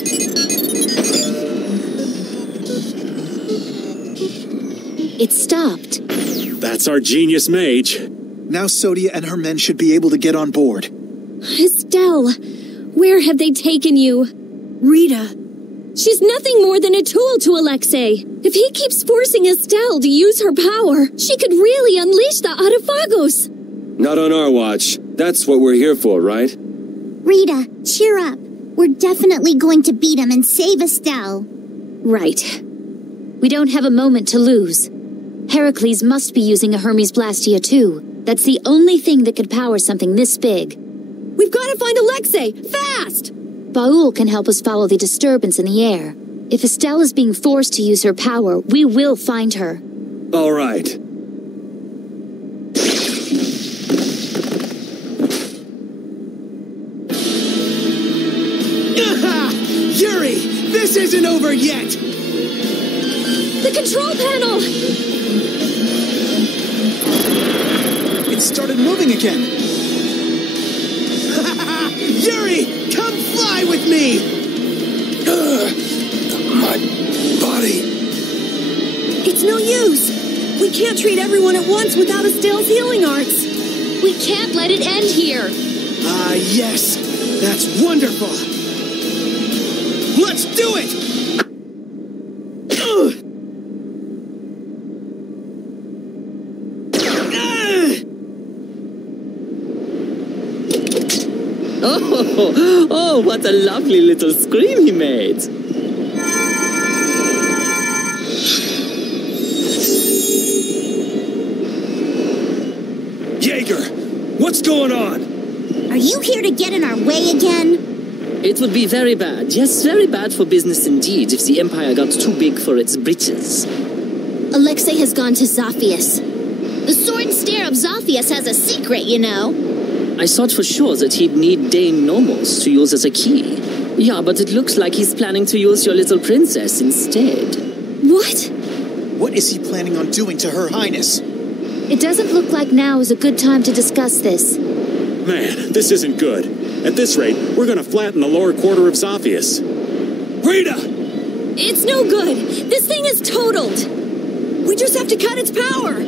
It stopped. That's our genius mage. Now Sodia and her men should be able to get on board. Estelle, where have they taken you? Rita. She's nothing more than a tool to Alexei. If he keeps forcing Estelle to use her power, she could really unleash the Autophagos. Not on our watch. That's what we're here for, right? Rita, cheer up. We're definitely going to beat him and save Estelle. Right. We don't have a moment to lose. Heracles must be using a Hermes Blastia too. That's the only thing that could power something this big. We've got to find Alexei! Fast! Baul can help us follow the disturbance in the air. If Estelle is being forced to use her power, we will find her. All right. Yuri! This isn't over yet! The control panel! It started moving again. Yuri! Come fly with me! My body... It's no use! We can't treat everyone at once without Estelle's healing arts! We can't let it end here! Ah, yes! That's wonderful! Let's do it! Oh, what a lovely little scream he made. Jaeger! What's going on? Are you here to get in our way again? It would be very bad, yes, very bad for business indeed if the Empire got too big for its britches. Alexei has gone to Zophius. The sword and stare of Zophius has a secret, you know. I thought for sure that he'd need Dane Nomos to use as a key. Yeah, but it looks like he's planning to use your little princess instead. What? What is he planning on doing to Her Highness? It doesn't look like now is a good time to discuss this. Man, this isn't good. At this rate, we're gonna flatten the lower quarter of Zophius. Rita! It's no good! This thing is totaled! We just have to cut its power!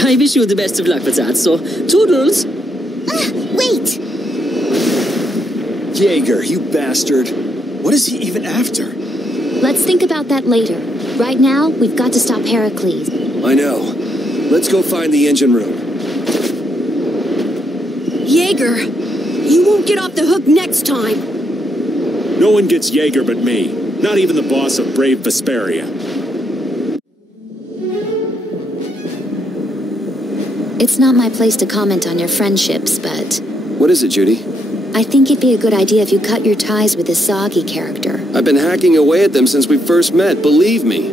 I wish you the best of luck with that, so toodles! Wait! Jaeger, you bastard. What is he even after? Let's think about that later. Right now, we've got to stop Heracles. I know. Let's go find the engine room. Jaeger, you won't get off the hook next time. No one gets Jaeger but me. Not even the boss of brave Vesperia. It's not my place to comment on your friendships, but... What is it, Judy? I think it'd be a good idea if you cut your ties with this Zagi character. I've been hacking away at them since we first met, believe me.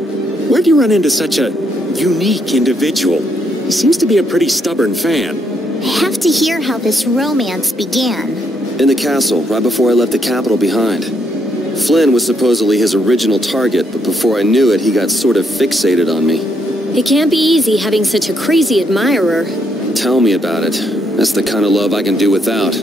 Where'd you run into such a unique individual? He seems to be a pretty stubborn fan. I have to hear how this romance began. In the castle, right before I left the capital behind. Flynn was supposedly his original target, but before I knew it, he got sort of fixated on me. It can't be easy having such a crazy admirer. Tell me about it. That's the kind of love I can do without.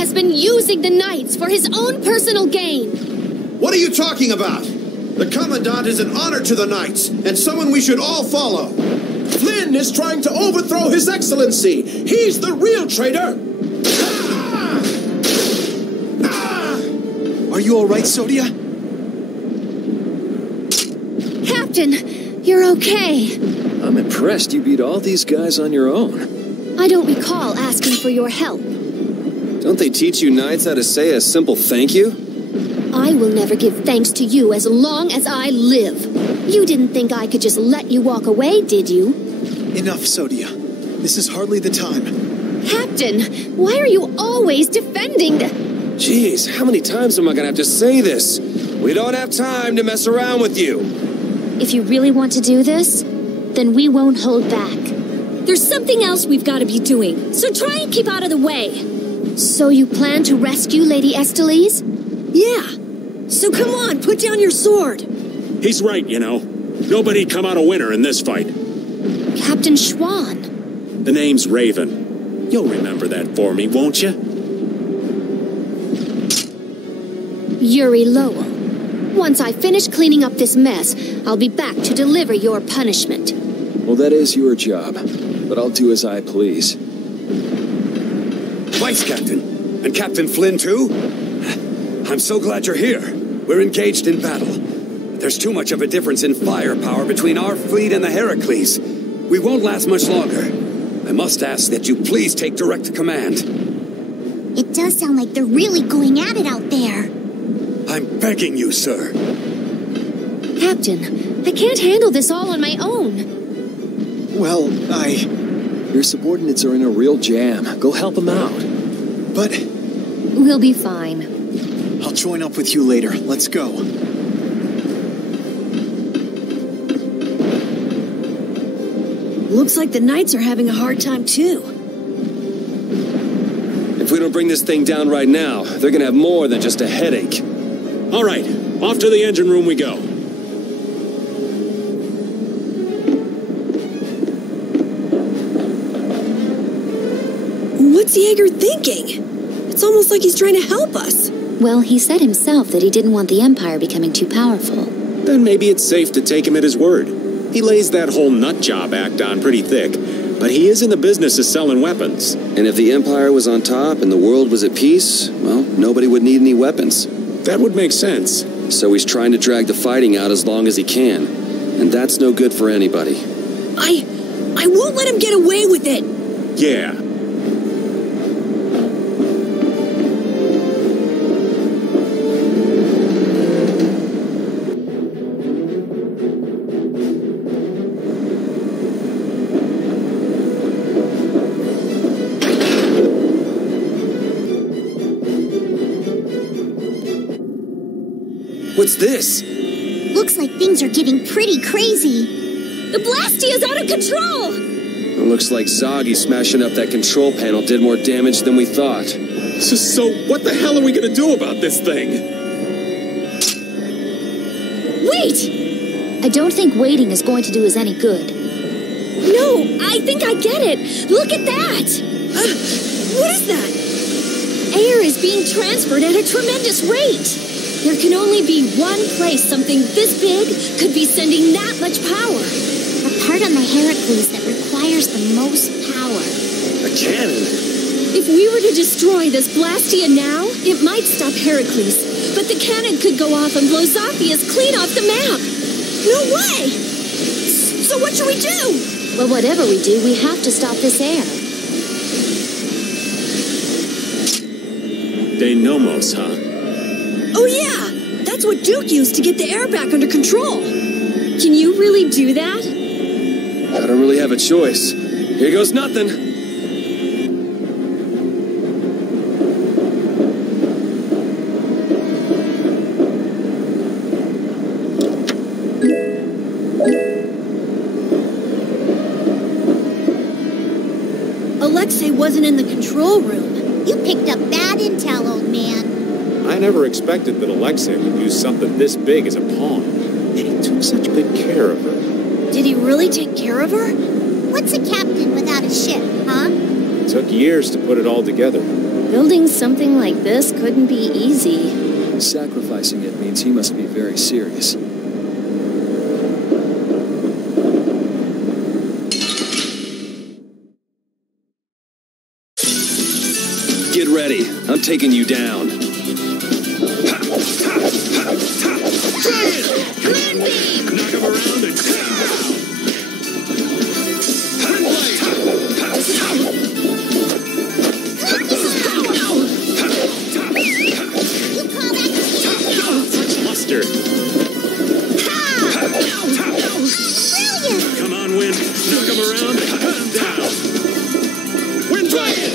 has been using the Knights for his own personal gain. What are you talking about? The Commandant is an honor to the Knights, and someone we should all follow. Flynn is trying to overthrow His Excellency. He's the real traitor. Are you all right, Sodia? Captain, you're okay. I'm impressed you beat all these guys on your own. I don't recall asking for your help. Don't they teach you Knights how to say a simple thank you? I will never give thanks to you as long as I live. You didn't think I could just let you walk away, did you? Enough, Sodia. This is hardly the time. Captain, why are you always defending the... Jeez, how many times am I gonna have to say this? We don't have time to mess around with you. If you really want to do this, then we won't hold back. There's something else we've got to be doing, so try and keep out of the way. So you plan to rescue Lady Estellise? Yeah. So come on, put down your sword. He's right, you know. Nobody'd come out a winner in this fight. Captain Schwann. The name's Raven. You'll remember that for me, won't you? Yuri Lowell. Once I finish cleaning up this mess, I'll be back to deliver your punishment. Well, that is your job, but I'll do as I please. Vice Captain, and Captain Flynn too? I'm so glad you're here. We're engaged in battle. There's too much of a difference in firepower between our fleet and the Heracles. We won't last much longer. I must ask that you please take direct command. It does sound like they're really going at it out there. I'm begging you, sir. Captain, I can't handle this all on my own. Well, Your subordinates are in a real jam. Go help them out. But... We'll be fine. I'll join up with you later. Let's go. Looks like the Knights are having a hard time, too. If we don't bring this thing down right now, they're gonna have more than just a headache. All right, off to the engine room we go. What's Jaeger thinking? It's almost like he's trying to help us. Well, he said himself that he didn't want the Empire becoming too powerful. Then maybe it's safe to take him at his word. He lays that whole nut job act on pretty thick, but he is in the business of selling weapons. And if the Empire was on top and the world was at peace, well, nobody would need any weapons. That would make sense. So he's trying to drag the fighting out as long as he can. And that's no good for anybody. I won't let him get away with it. Yeah. What's this? Looks like things are getting pretty crazy. The Blastia's out of control! It looks like Zoggy smashing up that control panel did more damage than we thought. So what the hell are we gonna do about this thing? Wait! I don't think waiting is going to do us any good. No, I think I get it. Look at that! What is that? Air is being transferred at a tremendous rate. There can only be one place something this big could be sending that much power. The part on the Heracles that requires the most power. A cannon? If we were to destroy this Blastia now, it might stop Heracles. But the cannon could go off and blow Zophius clean off the map. No way! So what should we do? Well, whatever we do, we have to stop this air. De Nomos, huh? Oh yeah! That's what Duke used to get the air back under control. Can you really do that? I don't really have a choice. Here goes nothing. Alexei wasn't in the control room. You picked up bad intel, old man. I never expected that Alexei would use something this big as a pawn. And he took such good care of her. Did he really take care of her? What's a captain without a ship, huh? It took years to put it all together. Building something like this couldn't be easy. Sacrificing it means he must be very serious. Get ready. I'm taking you down. Knock him around and Muster. Come on, Wind. Knock him around and cut him down. Wind Dragon!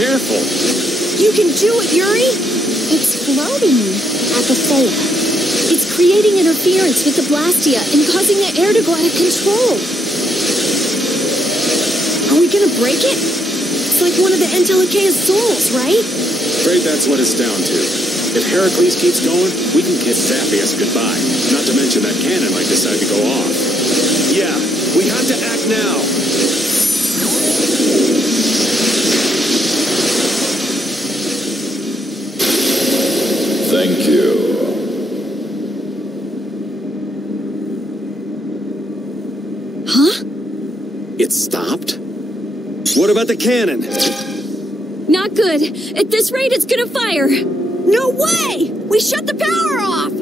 Careful. You can do it, Yuri! It's floating. Apatheia. It's creating interference with the Blastia and causing the air to go out of control. Are we gonna break it? It's like one of the Enteleceia's souls, right? Afraid that's what it's down to. If Heracles keeps going, we can kiss Zappius goodbye. Not to mention that cannon might decide to go off. Yeah, we have to act now. Thank you. Huh? It stopped? What about the cannon? Not good. At this rate, it's gonna fire. No way! We shut the power off!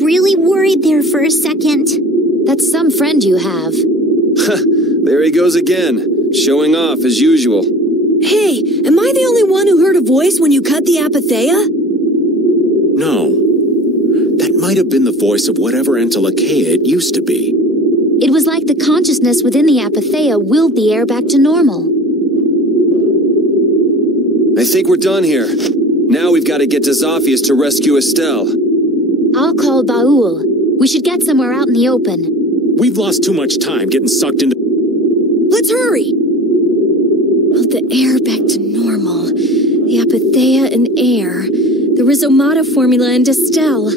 Really worried there for a second. That's some friend you have. There he goes again, showing off as usual. Hey, am I the only one who heard a voice when you cut the Apatheia? No. That might have been the voice of whatever Entelecheia it used to be. It was like the consciousness within the Apatheia willed the air back to normal. I think we're done here. Now we've got to get to Zaphius to rescue Estelle. I'll call Baul. We should get somewhere out in the open. We've lost too much time getting sucked into... Let's hurry! Hold the air back to normal. The Apatheia and air. The Rhizomata formula and Estelle.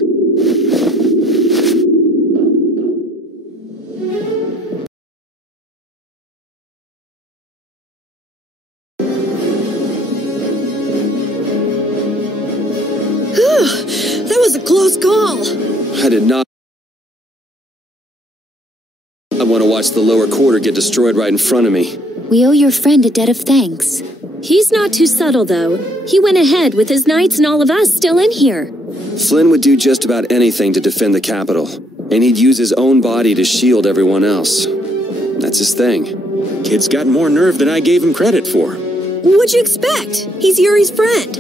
That was a close call. I did not want to watch the lower quarter get destroyed right in front of me. We owe your friend a debt of thanks. He's not too subtle, though. He went ahead with his knights and all of us still in here. Flynn would do just about anything to defend the capital, and he'd use his own body to shield everyone else. That's his thing. Kid's got more nerve than I gave him credit for. What'd you expect? He's Yuri's friend.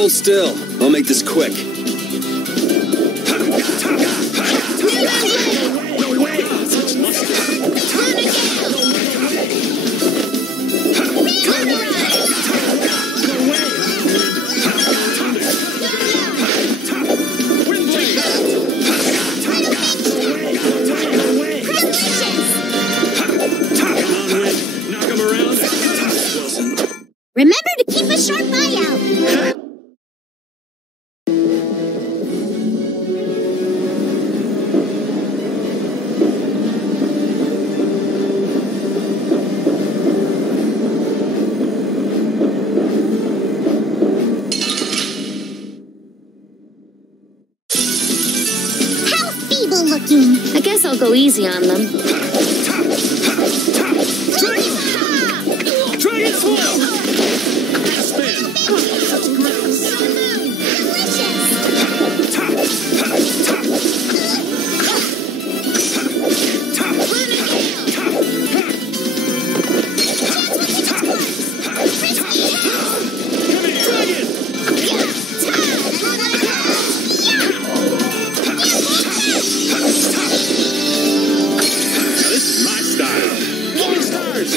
Hold still. I'll make this quick. Remember to keep a sharp eye out. How feeble looking. I guess I'll go easy on them. Dragon Swirl! Spin! That's gross! This is my style. Falling stars!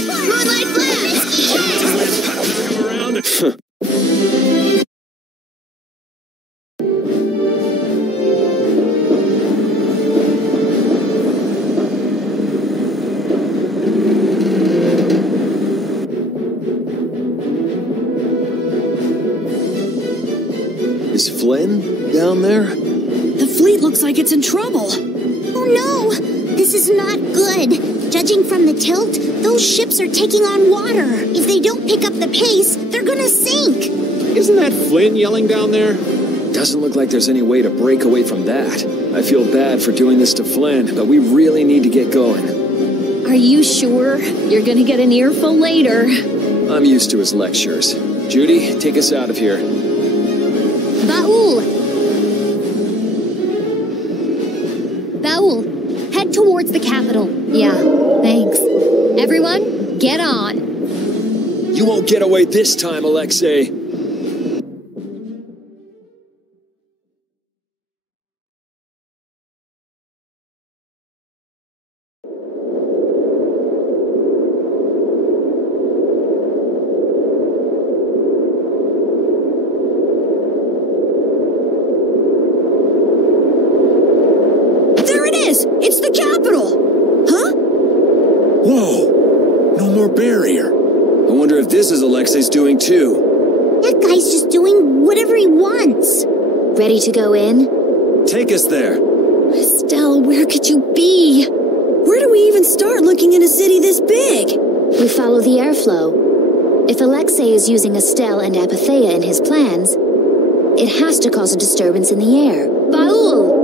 Moonlight Blast! Come around. Is Flynn down there? The fleet looks like it's in trouble. Oh no! This is not good. Judging from the tilt, those ships are taking on water. If they don't pick up the pace, they're gonna sink. Isn't that Flynn yelling down there? Doesn't look like there's any way to break away from that. I feel bad for doing this to Flynn, but we really need to get going. Are you sure? You're gonna get an earful later. I'm used to his lectures. Judy, take us out of here. Baul! Baul, head towards the capital. Yeah, thanks. Everyone, get on. You won't get away this time, Alexei. There it is! It's the capital! Huh? Whoa! No more barrier. I wonder if this is Alexei's doing too. That guy's just doing whatever he wants. Ready to go in? Take us there. Estelle, where could you be? Where do we even start looking in a city this big? We follow the airflow. If Alexei is using Estelle and Apatheia in his plans, it has to cause a disturbance in the air. Baul!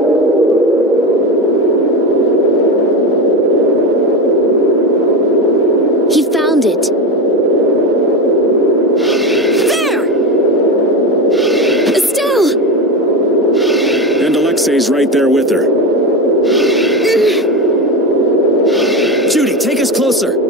He found it. There! Estelle! And Alexei's right there with her. Judy, take us closer.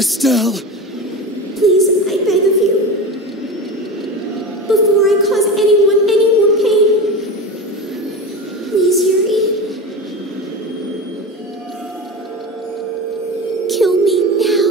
Estelle! Please, I beg of you. Before I cause anyone any more pain. Please, Yuri. Kill me now.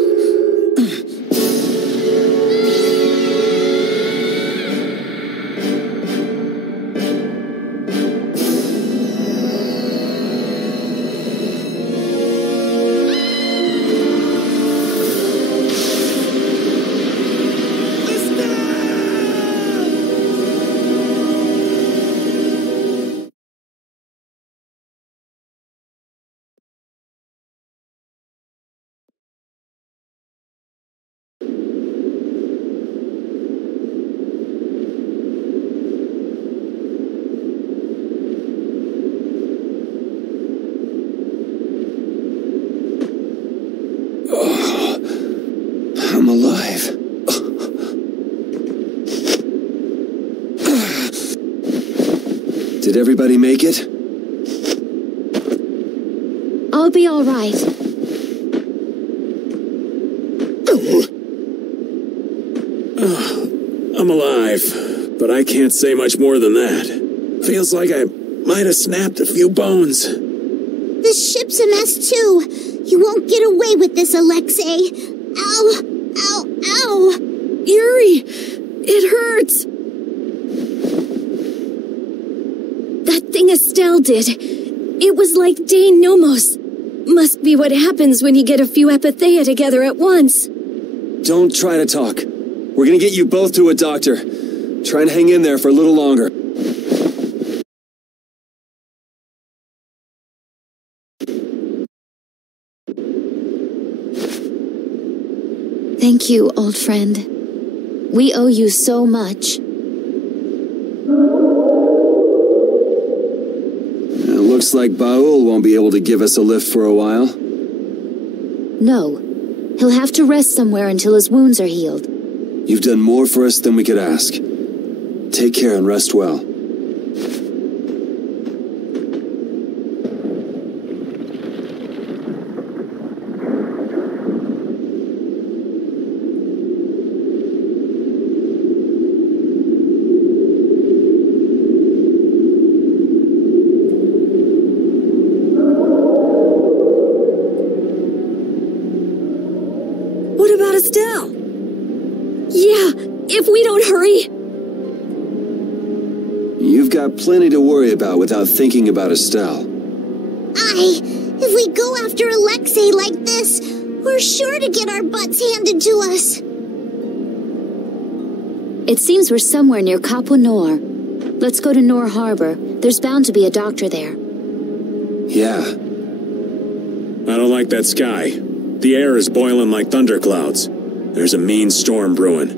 I'm alive. Did everybody make it? I'll be all right. I'm alive, but I can't say much more than that. Feels like I might have snapped a few bones. This ship's a mess too. You won't get away with this, Alexei. Ow! Ow! Ow! Yuri! It hurts! That thing Estelle did. It was like Dane Nomos. Must be what happens when you get a few epithea together at once. Don't try to talk. We're gonna get you both to a doctor. Try and hang in there for a little longer. Thank you, old friend. We owe you so much. It looks like Baul won't be able to give us a lift for a while. No. He'll have to rest somewhere until his wounds are healed. You've done more for us than we could ask. Take care and rest well. What about Estelle? Yeah, if we don't hurry. You've got plenty to worry about without thinking about Estelle. If we go after Alexei like this, we're sure to get our butts handed to us. It seems we're somewhere near Capua Nor. Let's go to Nor Harbor. There's bound to be a doctor there. Yeah. I don't like that sky. The air is boiling like thunderclouds. There's a mean storm brewing.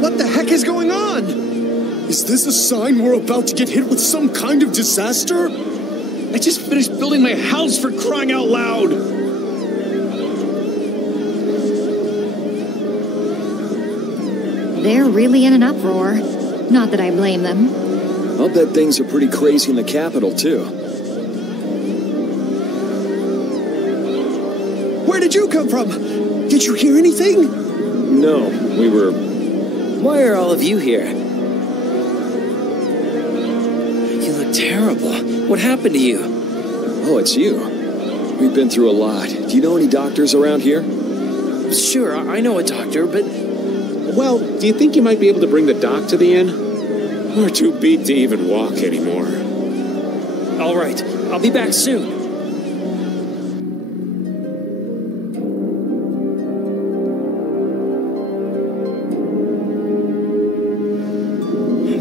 What the heck is going on? Is this a sign we're about to get hit with some kind of disaster? I just finished building my house, for crying out loud! They're really in an uproar. Not that I blame them. I'll bet things are pretty crazy in the capital, too. Where did you come from? Did you hear anything? No, we were... Why are all of you here? You look terrible. What happened to you? Oh, it's you. We've been through a lot. Do you know any doctors around here? Sure, I know a doctor, but... Well, do you think you might be able to bring the doc to the inn? We're too beat to even walk anymore. All right, I'll be back soon.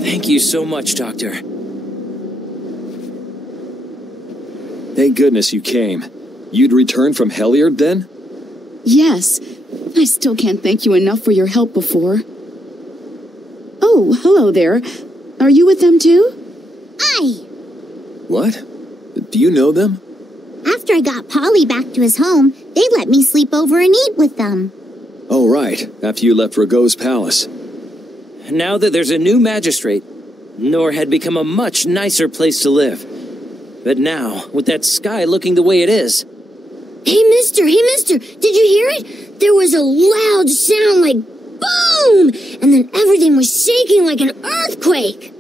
Thank you so much, Doctor. Thank goodness you came. You'd returned from Heliard, then? Yes. I still can't thank you enough for your help before. Oh, hello there. Are you with them too? Aye. What? Do you know them? After I got Polly back to his home, they let me sleep over and eat with them. Oh, Oh, right. After you left Rago's palace. Now that there's a new magistrate, Nor had become a much nicer place to live. But now, with that sky looking the way it is... Hey, mister, did you hear it? There was a loud sound like boom! And then everything was shaking like an earthquake!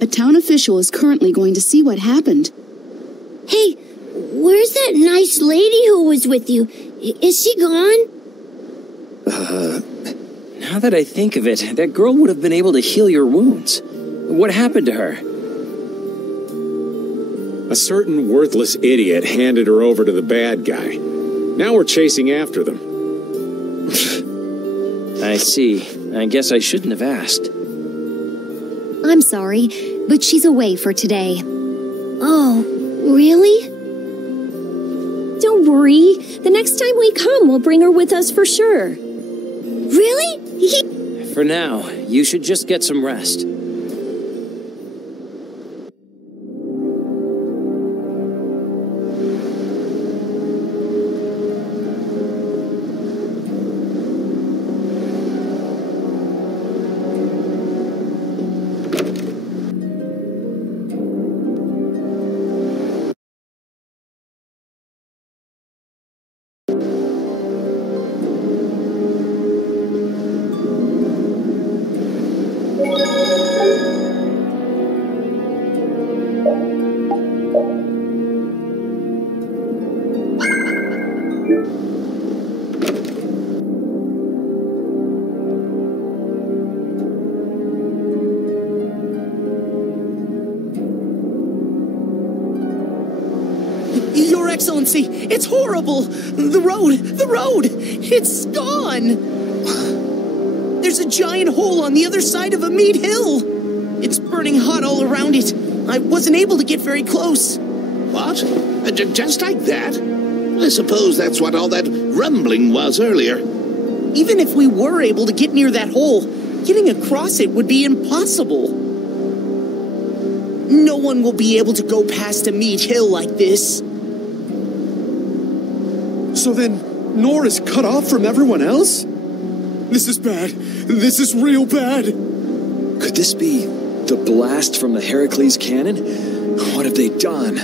A town official is currently going to see what happened. Hey, where's that nice lady who was with you? Is she gone? Now that I think of it, that girl would have been able to heal your wounds. What happened to her? A certain worthless idiot handed her over to the bad guy. Now we're chasing after them. I see. I guess I shouldn't have asked. I'm sorry, but she's away for today. Oh, really? Don't worry. The next time we come, we'll bring her with us for sure. Really? For now, you should just get some rest. Your Excellency, it's horrible! The road! It's gone! There's a giant hole on the other side of a meat hill! It's burning hot all around it. I wasn't able to get very close. What? Just like that? I suppose that's what all that rumbling was earlier. Even if we were able to get near that hole, getting across it would be impossible. No one will be able to go past a meat hill like this. So then, Nor is cut off from everyone else? This is bad. This is real bad. Could this be the blast from the Heracles cannon? What have they done?